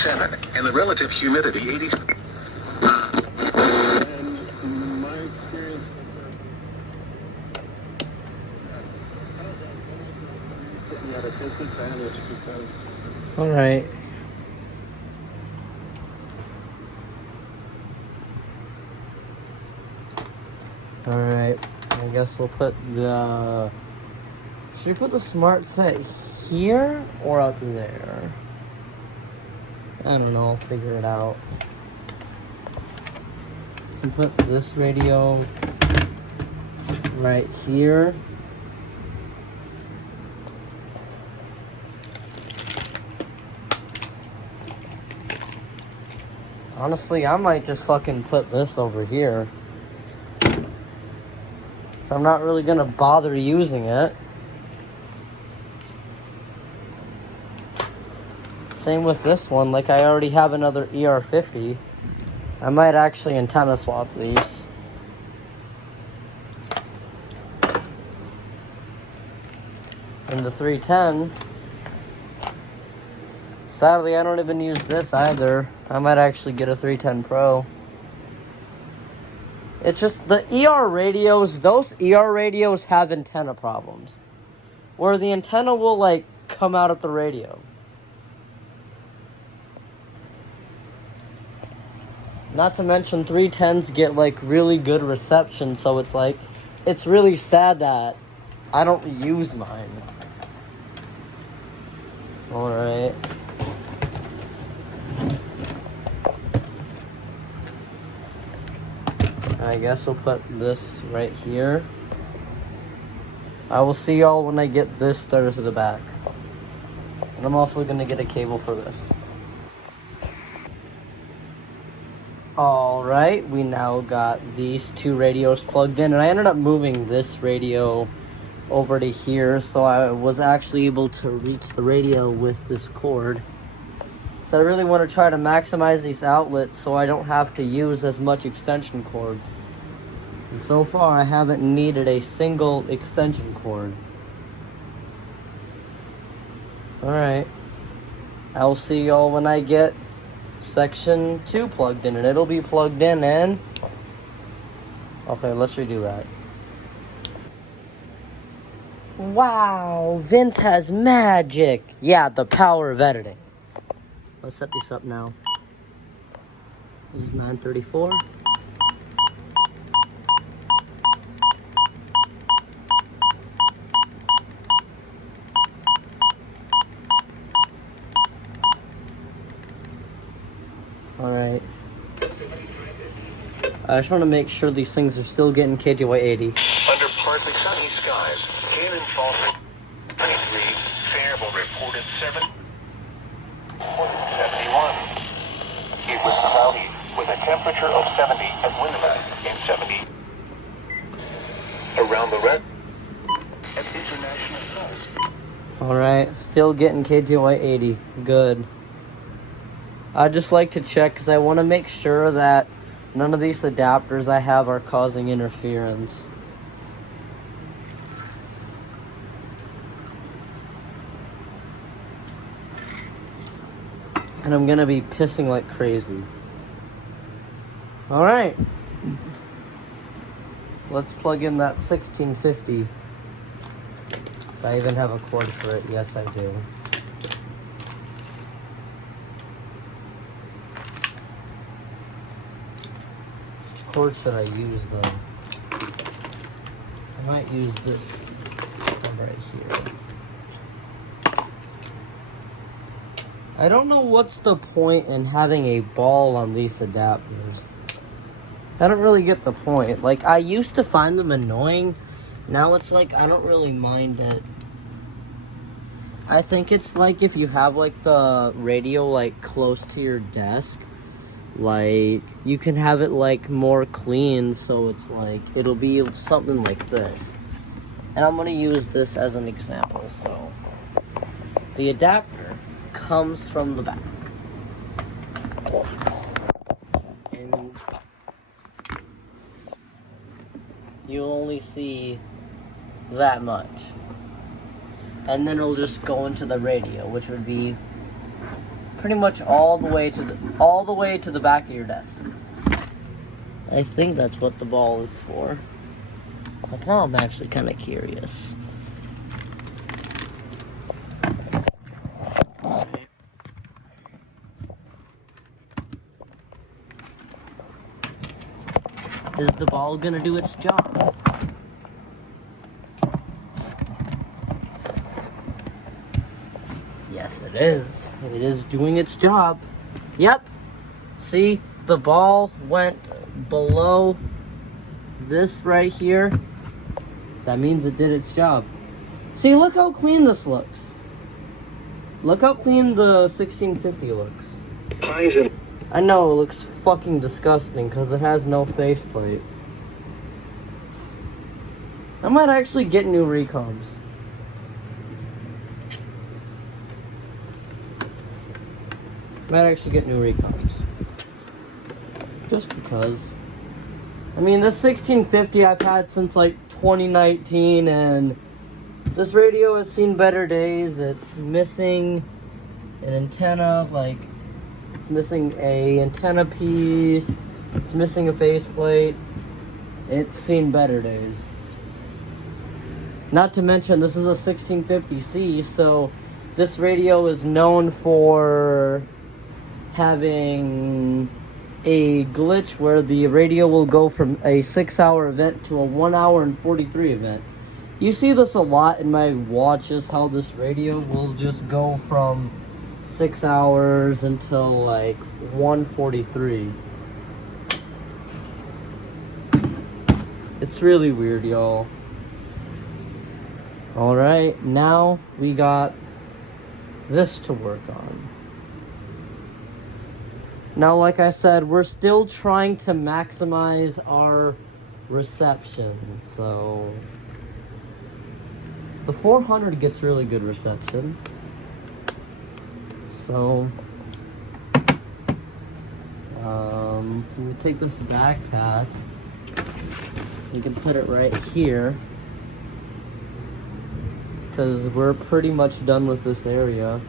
67 and the relative humidity 80. Alright. Alright. I guess we'll put the... Should we put the smart set here or up there? I don't know, I'll figure it out. I can put this radio right here. Honestly, I might just fucking put this over here. So I'm not really gonna bother using it. Same with this one, like I already have another ER50. I might actually antenna swap these. And the 310, sadly I don't even use this either. I might actually get a 310 Pro. It's just the ER radios, those ER radios have antenna problems. Where the antenna will like come out of the radio. Not to mention 310s get like really good reception, so it's like, it's really sad that I don't use mine. Alright. I guess we'll put this right here. I will see y'all when I get this started to the back. And I'm also gonna get a cable for this. Alright, we now got these two radios plugged in, and I ended up moving this radio over to here, so I was actually able to reach the radio with this cord. So I really want to try to maximize these outlets so I don't have to use as much extension cords. And so far I haven't needed a single extension cord. Alright. I'll see y'all when I get section 2 plugged in, and it'll be plugged in and... Okay, let's redo that. Wow, Vince has magic! Yeah, the power of editing. Let's set this up now. This is 934. Alright. I just want to make sure these things are still getting KGY 80. Under partly sunny skies, Cannon Falls 93, Fairable reported 7.71. It was cloudy with a temperature of 70 and wind in 70. Around the red at international coast. Alright, still getting KGY 80. Good. I just like to check because I want to make sure that none of these adapters I have are causing interference. And I'm gonna be pissing like crazy. Alright. Let's plug in that 1650. If I even have a cord for it. Yes, I do. Which cord should I use though? I might use this one right here. I don't know what's the point in having a ball on these adapters. I don't really get the point. Like, I used to find them annoying. Now it's like, I don't really mind it. I think it's like if you have like the radio like close to your desk, like you can have it like more clean, so it's like, it'll be something like this. And I'm gonna use this as an example. So, the adapter comes from the back. And you'll only see that much. And then it'll just go into the radio, which would be pretty much all the way to the back of your desk. I think that's what the ball is for. But now I'm actually kind of curious. Is the ball gonna do its job? Yes, it is. It is doing its job. Yep. See, the ball went below this right here. That means it did its job. See, look how clean this looks. Look how clean the 1650 looks. I know, it looks fucking disgusting because it has no faceplate. I might actually get new recombs. Might actually get new recombs. Just because. I mean, this 1650 I've had since like 2019, and this radio has seen better days. It's missing an antenna, like, it's missing a antenna piece. It's missing a faceplate. It's seen better days. Not to mention, this is a 1650C, so this radio is known for having a glitch where the radio will go from a 6-hour event to a 1 hour and 43 event. You see this a lot in my watches, how this radio will just go from 6 hours until like 1:43. It's really weird, y'all. Alright, now we got this to work on. Now, like I said, we're still trying to maximize our reception, so the 400 gets really good reception. So, we'll take this backpack. We can put it right here, because we're pretty much done with this area.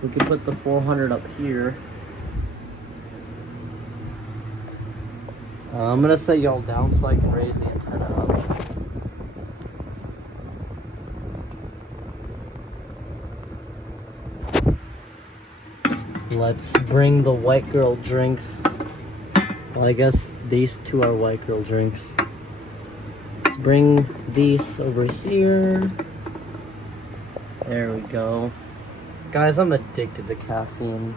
We can put the 400 up here. I'm gonna set y'all down so I can raise the antenna up. Let's bring the white girl drinks. Well, I guess these two are white girl drinks. Let's bring these over here. There we go. Guys, I'm addicted to caffeine.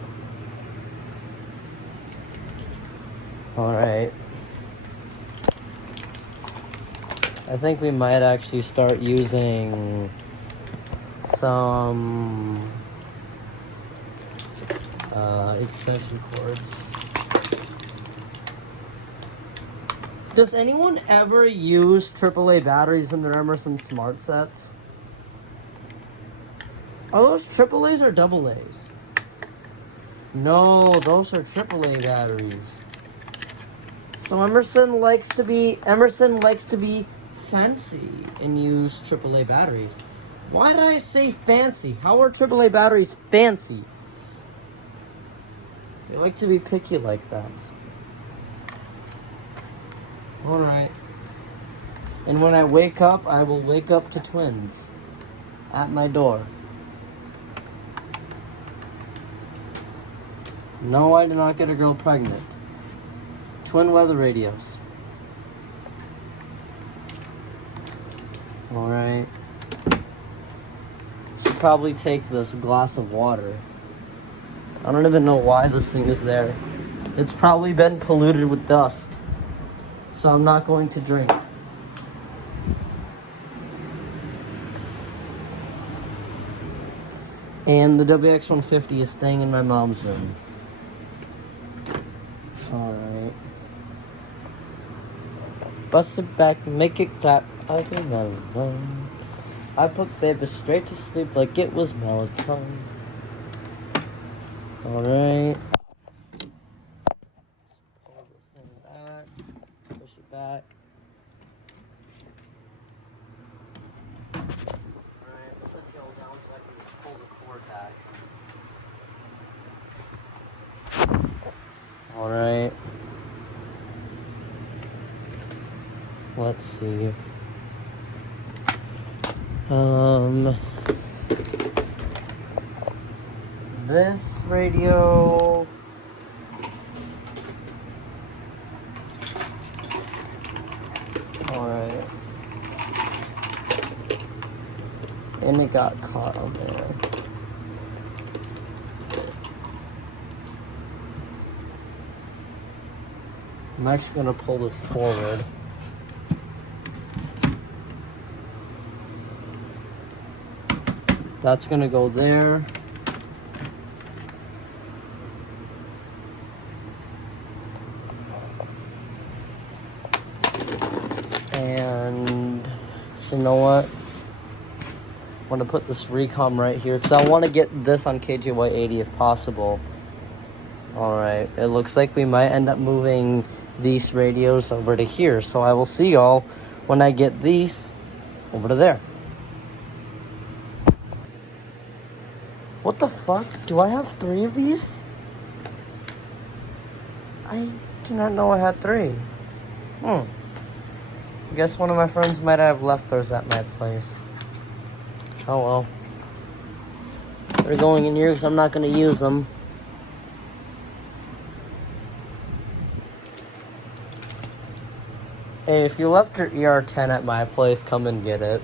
Alright. I think we might actually start using some extension cords. Does anyone ever use AAA batteries in their Emerson smart sets? Are those AAAs or AA's? No, those are AAA batteries. So Emerson likes to be fancy and use AAA batteries. Why did I say fancy? How are AAA batteries fancy? They like to be picky like that. Alright. And when I wake up, I will wake up to twins at my door. No, I did not get a girl pregnant. Twin weather radios. Alright. Should probably take this glass of water. I don't even know why this thing is there. It's probably been polluted with dust. So I'm not going to drink. And the WX150 is staying in my mom's room. Alright. Bust it back, make it clap. I put baby straight to sleep like it was melatonin. Alright. Pull this thing back. Push it back. Alright, let's set y'all down so I can just pull the cord back. Alright. Let's see. This radio. Alright. And it got caught on there. I'm actually gonna pull this forward. That's gonna go there. And you know what? I'm gonna put this recom right here because I want to get this on KJY80 if possible. Alright, it looks like we might end up moving these radios over to here. So I will see y'all when I get these over to there. What the fuck? Do I have 3 of these? I do not know I had 3. I guess one of my friends might have left theirs at my place. Oh well. They're going in here because I'm not going to use them. Hey, if you left your ER10 at my place, come and get it.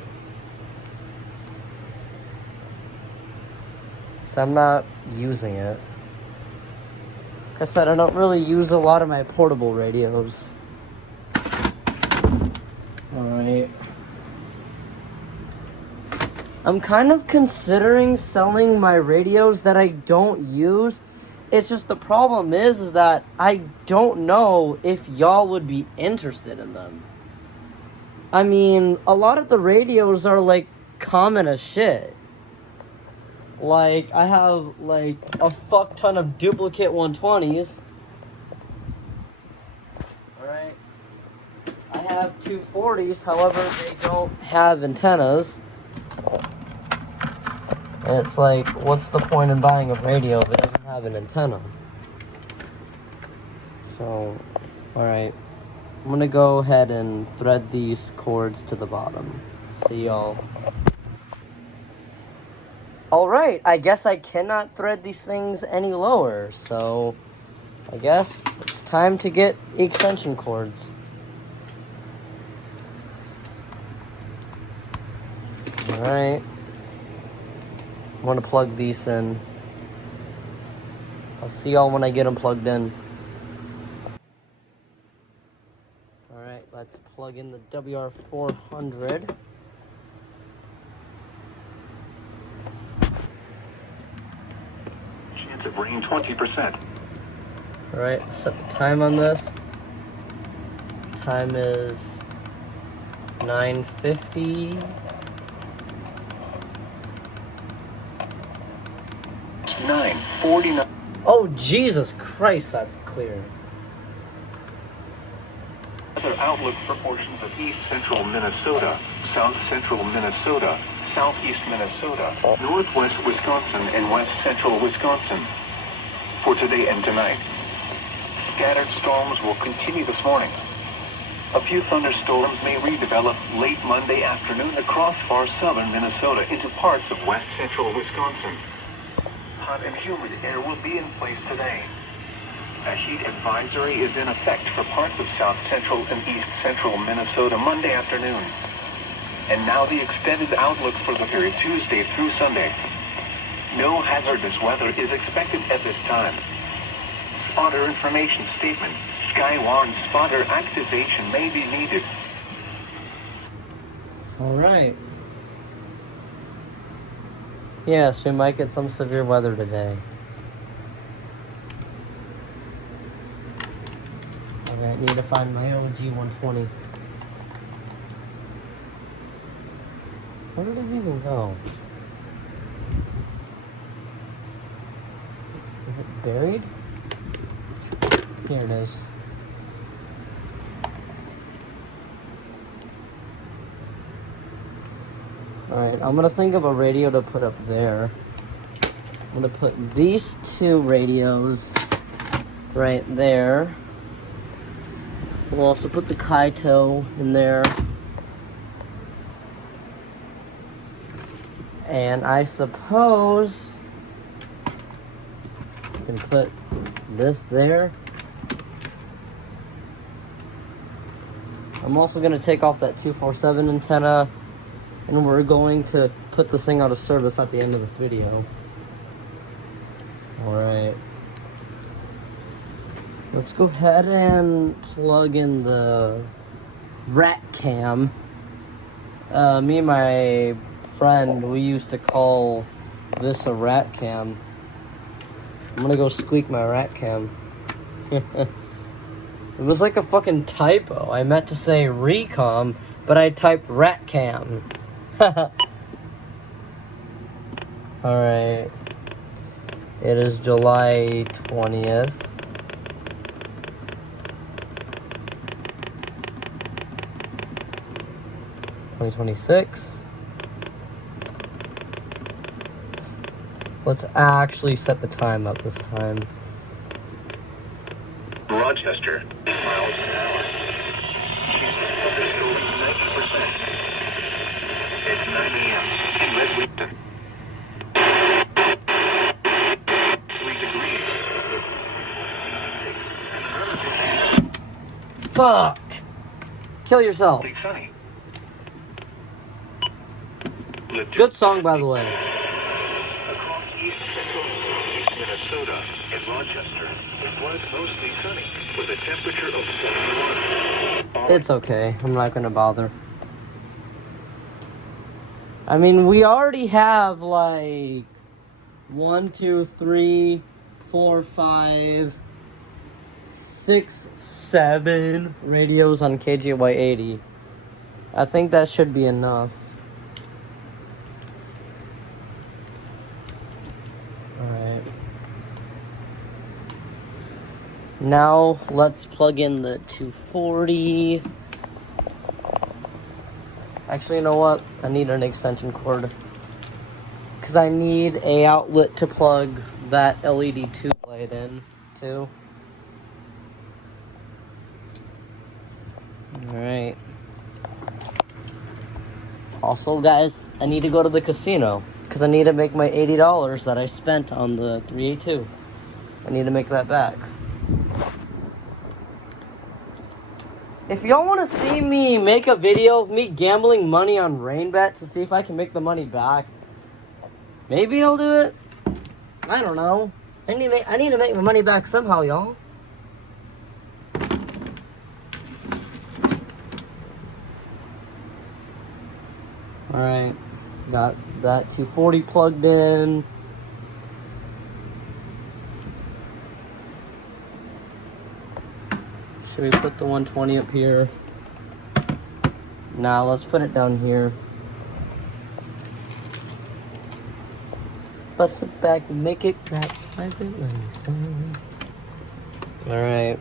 So I'm not using it. Like I said, I don't really use a lot of my portable radios. Alright. I'm kind of considering selling my radios that I don't use. It's just the problem is that I don't know if y'all would be interested in them. I mean, a lot of the radios are like common as shit. Like, I have like a fuck ton of duplicate 120s. Alright. I have 240s, however, they don't have antennas. And it's like, what's the point in buying a radio if it doesn't have an antenna? So, alright. I'm gonna go ahead and thread these cords to the bottom. See y'all. Alright, I guess I cannot thread these things any lower, so I guess it's time to get extension cords. Alright. I'm gonna plug these in. I'll see y'all when I get them plugged in. Alright, let's plug in the WR400. Chance of rain 20%. Alright, set the time on this. Time is 9:50. 9:49. Oh, Jesus Christ, that's clear. Weather outlook for portions of east central Minnesota, south central Minnesota, southeast Minnesota, northwest Wisconsin, and west central Wisconsin. For today and tonight, scattered storms will continue this morning. A few thunderstorms may redevelop late Monday afternoon across far southern Minnesota into parts of west central Wisconsin. Hot and humid air will be in place today. A heat advisory is in effect for parts of south central and east central Minnesota Monday afternoon. And now the extended outlook for the period Tuesday through Sunday. No hazardous weather is expected at this time. Spotter information statement. Skywarn spotter activation may be needed. Alright. Yes, we might get some severe weather today. Okay, I need to find my OG 120. Where did it even go? Is it buried? Here it is. Alright, I'm gonna think of a radio to put up there. I'm gonna put these two radios right there. We'll also put the Kaito in there. And I suppose I can put this there. I'm also gonna take off that 247 antenna, and we're going to put this thing out of service at the end of this video. Alright. Let's go ahead and plug in the rat cam. Me and my friend, we used to call this a rat cam. I'm gonna go squeak my rat cam. It was like a fucking typo. I meant to say recom, but I typed rat cam. Alright. It is July 20th. $2026. Let's actually set the time up this time. Rochester, miles an hour. Officially 90%. It's 9 a.m. in Redwood. 3 degrees. Fuck! Kill yourself. Sunny. Good song, by the way. Across east central northeast Minnesota and Rochester, it was mostly sunny with a temperature of 71. It's okay. I'm not gonna bother. I mean, we already have like 1, 2, 3, 4, 5, 6, 7 radios on KGY80. I think that should be enough. Alright. Now let's plug in the 240. Actually, you know what? I need an extension cord. Because I need a outlet to plug that LED tube light in to. Alright. Also, guys, I need to go to the casino. Because I need to make my $80 that I spent on the 382. I need to make that back. If y'all want to see me make a video of me gambling money on RainBet to see if I can make the money back, maybe I'll do it. I don't know. I need to make my money back somehow, y'all. Alright. Got that 240 plugged in. Should we put the 120 up here? Nah, let's put it down here. Bust it back and make it clap like it when you sing. Alright.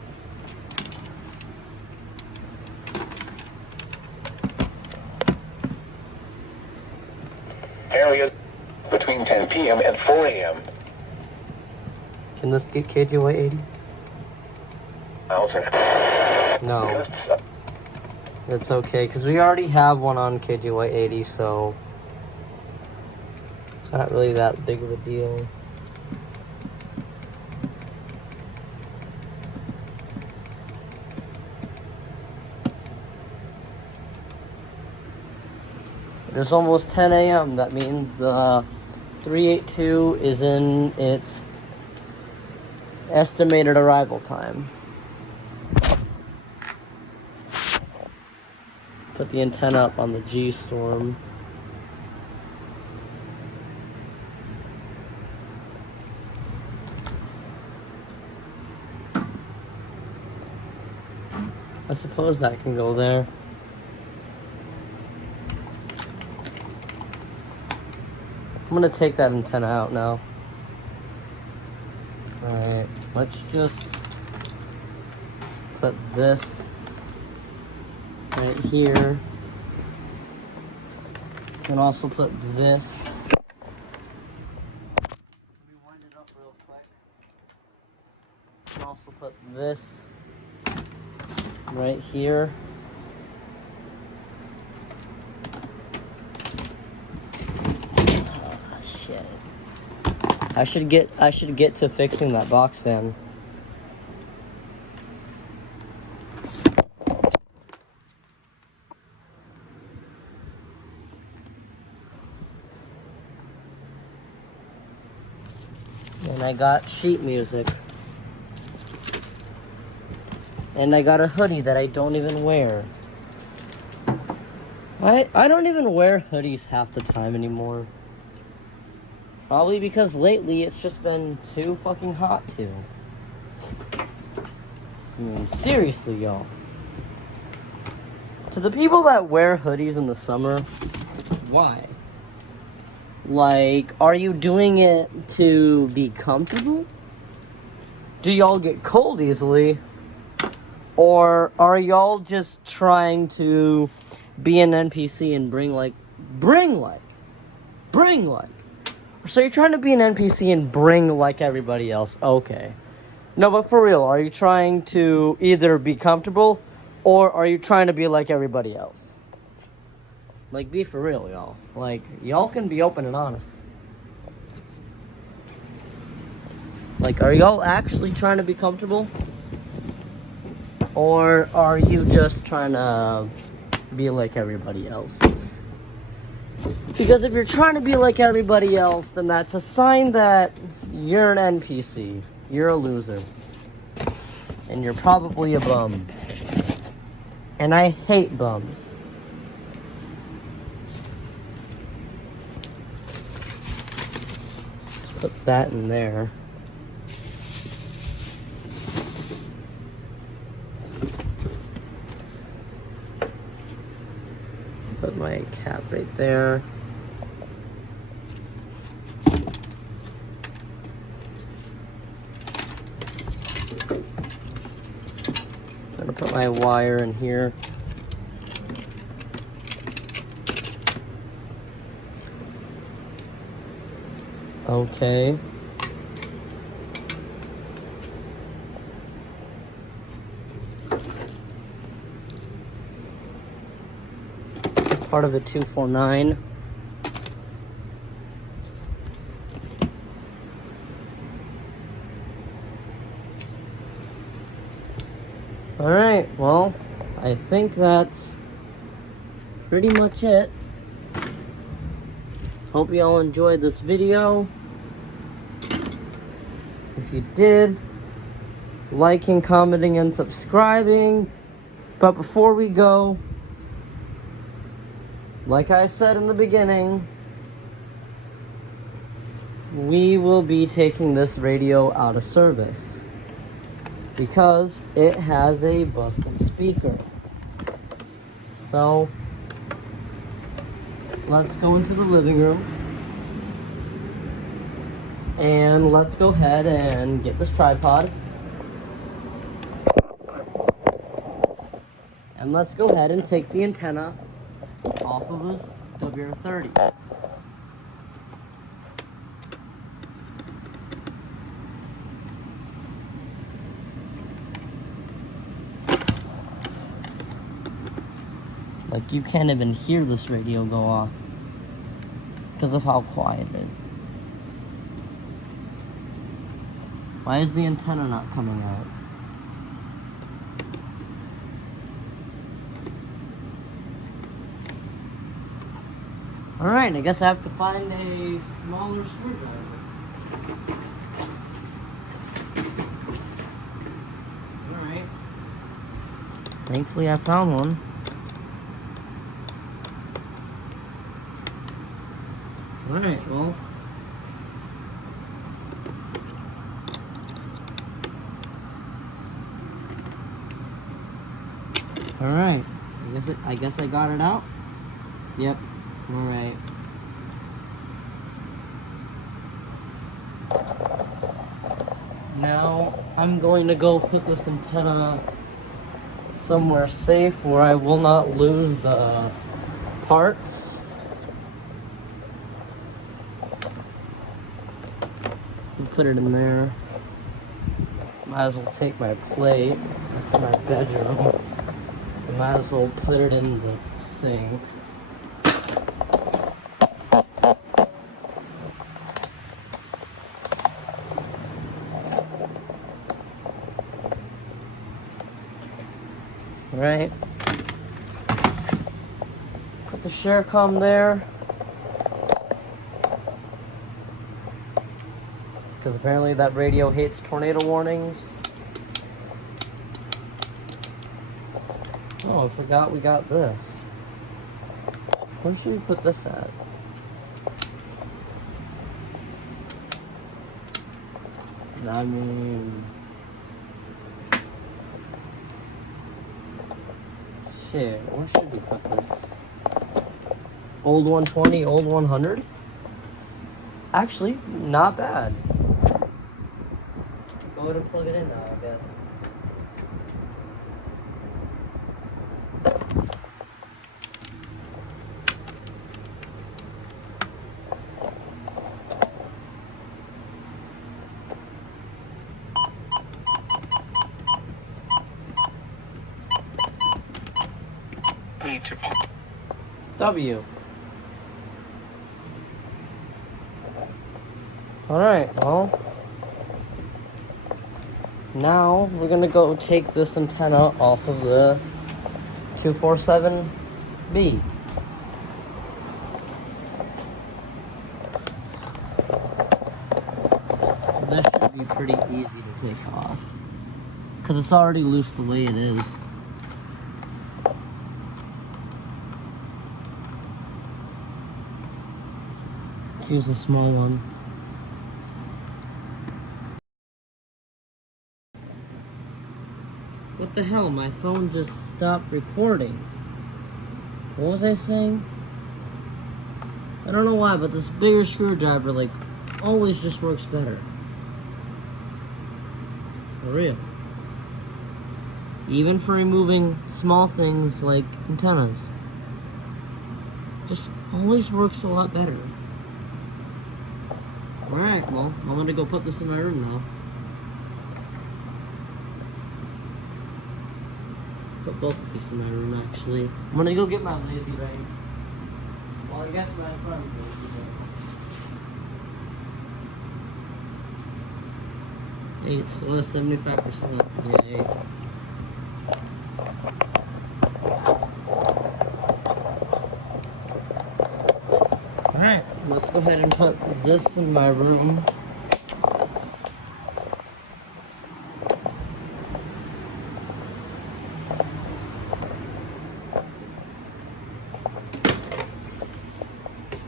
Areas between 10 p.m. and 4 a.m. Can this get KGY80? No. That's okay, because we already have one on KGY80, so it's not really that big of a deal. It's almost 10 a.m. That means the 382 is in its estimated arrival time. Put the antenna up on the G-Storm. I suppose that can go there. I'm gonna take that antenna out now. Alright, let's just put this right here. Can also put this. Let me wind it up real quick. Can also put this right here. Oh, shit. I should get to fixing that box fan. And I got sheet music. And I got a hoodie that I don't even wear. I don't even wear hoodies half the time anymore. Probably because lately it's just been too fucking hot to. I mean, seriously, y'all. To the people that wear hoodies in the summer, why? Like, are you doing it to be comfortable? Do y'all get cold easily? Or are y'all just trying to be an NPC and bring like. So you're trying to be an NPC and bring like everybody else. Okay. No, but for real, are you trying to either be comfortable or are you trying to be like everybody else? Like, be for real, y'all. Like, y'all can be open and honest. Like, are y'all actually trying to be comfortable? Or are you just trying to be like everybody else? Because if you're trying to be like everybody else, then that's a sign that you're an NPC. You're a loser. And you're probably a bum. And I hate bums. Put that in there. Put my cap right there. I'm gonna put my wire in here. Okay. Part of the 249. Alright, well, I think that's pretty much it. Hope you all enjoyed this video. If you did, liking, commenting, and subscribing. But before we go, like I said in the beginning, we will be taking this radio out of service because it has a busted speaker. So, let's go into the living room and let's go ahead and get this tripod. And let's go ahead and take the antenna off of this WR30. Like, you can't even hear this radio go off because of how quiet it is. Why is the antenna not coming out? Alright, I guess I have to find a smaller screwdriver. Alright. Thankfully I found one. Alright, well. Alright. I guess I got it out. Yep. Alright. Now I'm going to go put this antenna somewhere safe where I will not lose the parts. and put it in there. Might as well take my plate. That's in my bedroom. Might as well put it in the sink. Right? Put the share comm there. Because apparently that radio hates tornado warnings. Oh, I forgot we got this. Where should we put this at? I mean... shit, where should we put this? Old 120, old 100? Actually, not bad. Go ahead and plug it in now, I guess. W. Alright, well. Now we're gonna go take this antenna off of the 247B. This should be pretty easy to take off, because it's already loose the way it is. Let's use a small one. What the hell? My phone just stopped recording. What was I saying? I don't know why, but this bigger screwdriver, like, always just works better. For real. Even for removing small things like antennas. Just always works a lot better. Alright, well, I'm gonna go put this in my room now. Put both of these in my room, actually. I'm gonna go get my lazy ray. Well, I guess my friend's lazy ray. Hey, it's less 75%. Yay. Alright, let's go ahead and put this in my room.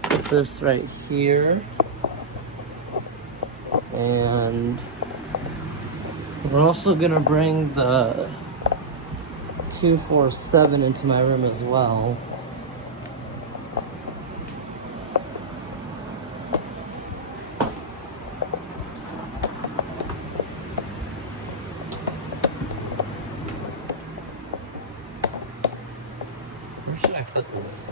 Put this right here. And we're also gonna bring the 247 into my room as well. Where should I put this?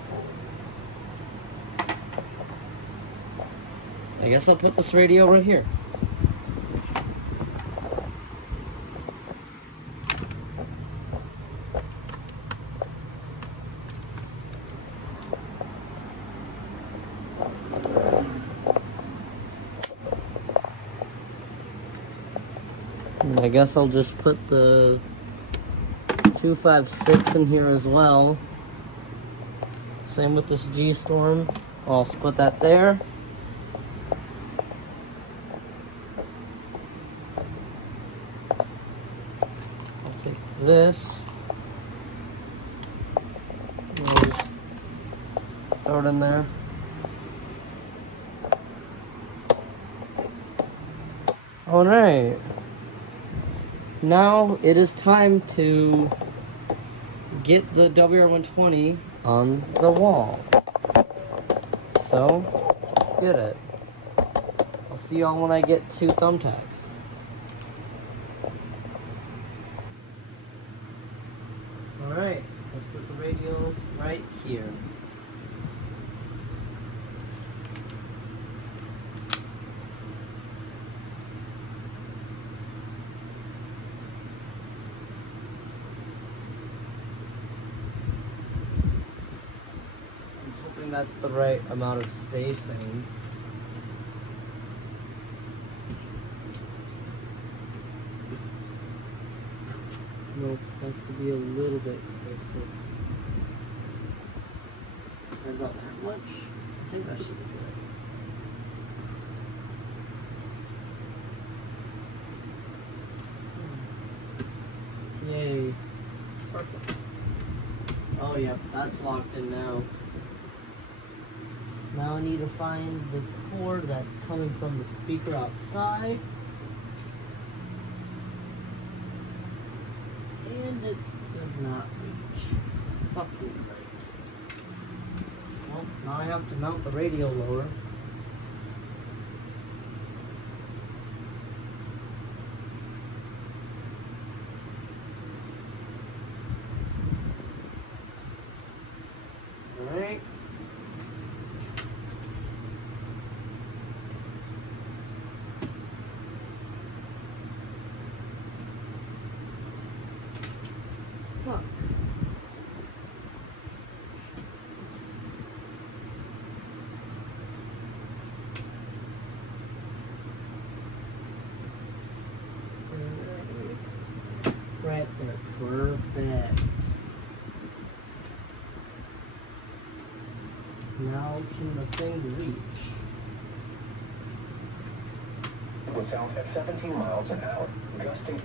I guess I'll put this radio right here. And I guess I'll just put the 256 in here as well. Same with this G-Storm. I'll also put that there. I'll take this. I'll just throw it in there. Alright. Now it is time to get the WR120 on the wall. So, let's get it. I'll see y'all when I get 2 thumbtacks. Alright, let's put the radio right here. that's the right amount of spacing. Nope, has to be a little bit closer. About that much. I think that should be good. Yay. Perfect. Oh, yep, that's locked in now. Now I need to find the cord that's coming from the speaker outside. And it does not reach. Fucking great. Well, now I have to mount the radio lower. Alright. Fuck. Right there, perfect. Now can the thing reach? Was out at 17 miles an hour, gusting.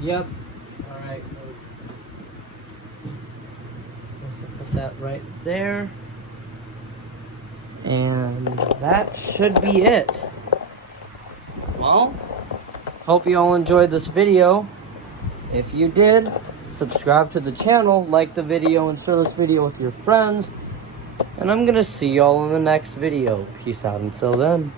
Yep. Alright. Put that right there. And that should be it. Well, hope you all enjoyed this video. If you did, subscribe to the channel, like the video, and share this video with your friends. And I'm gonna see y'all in the next video. Peace out until then.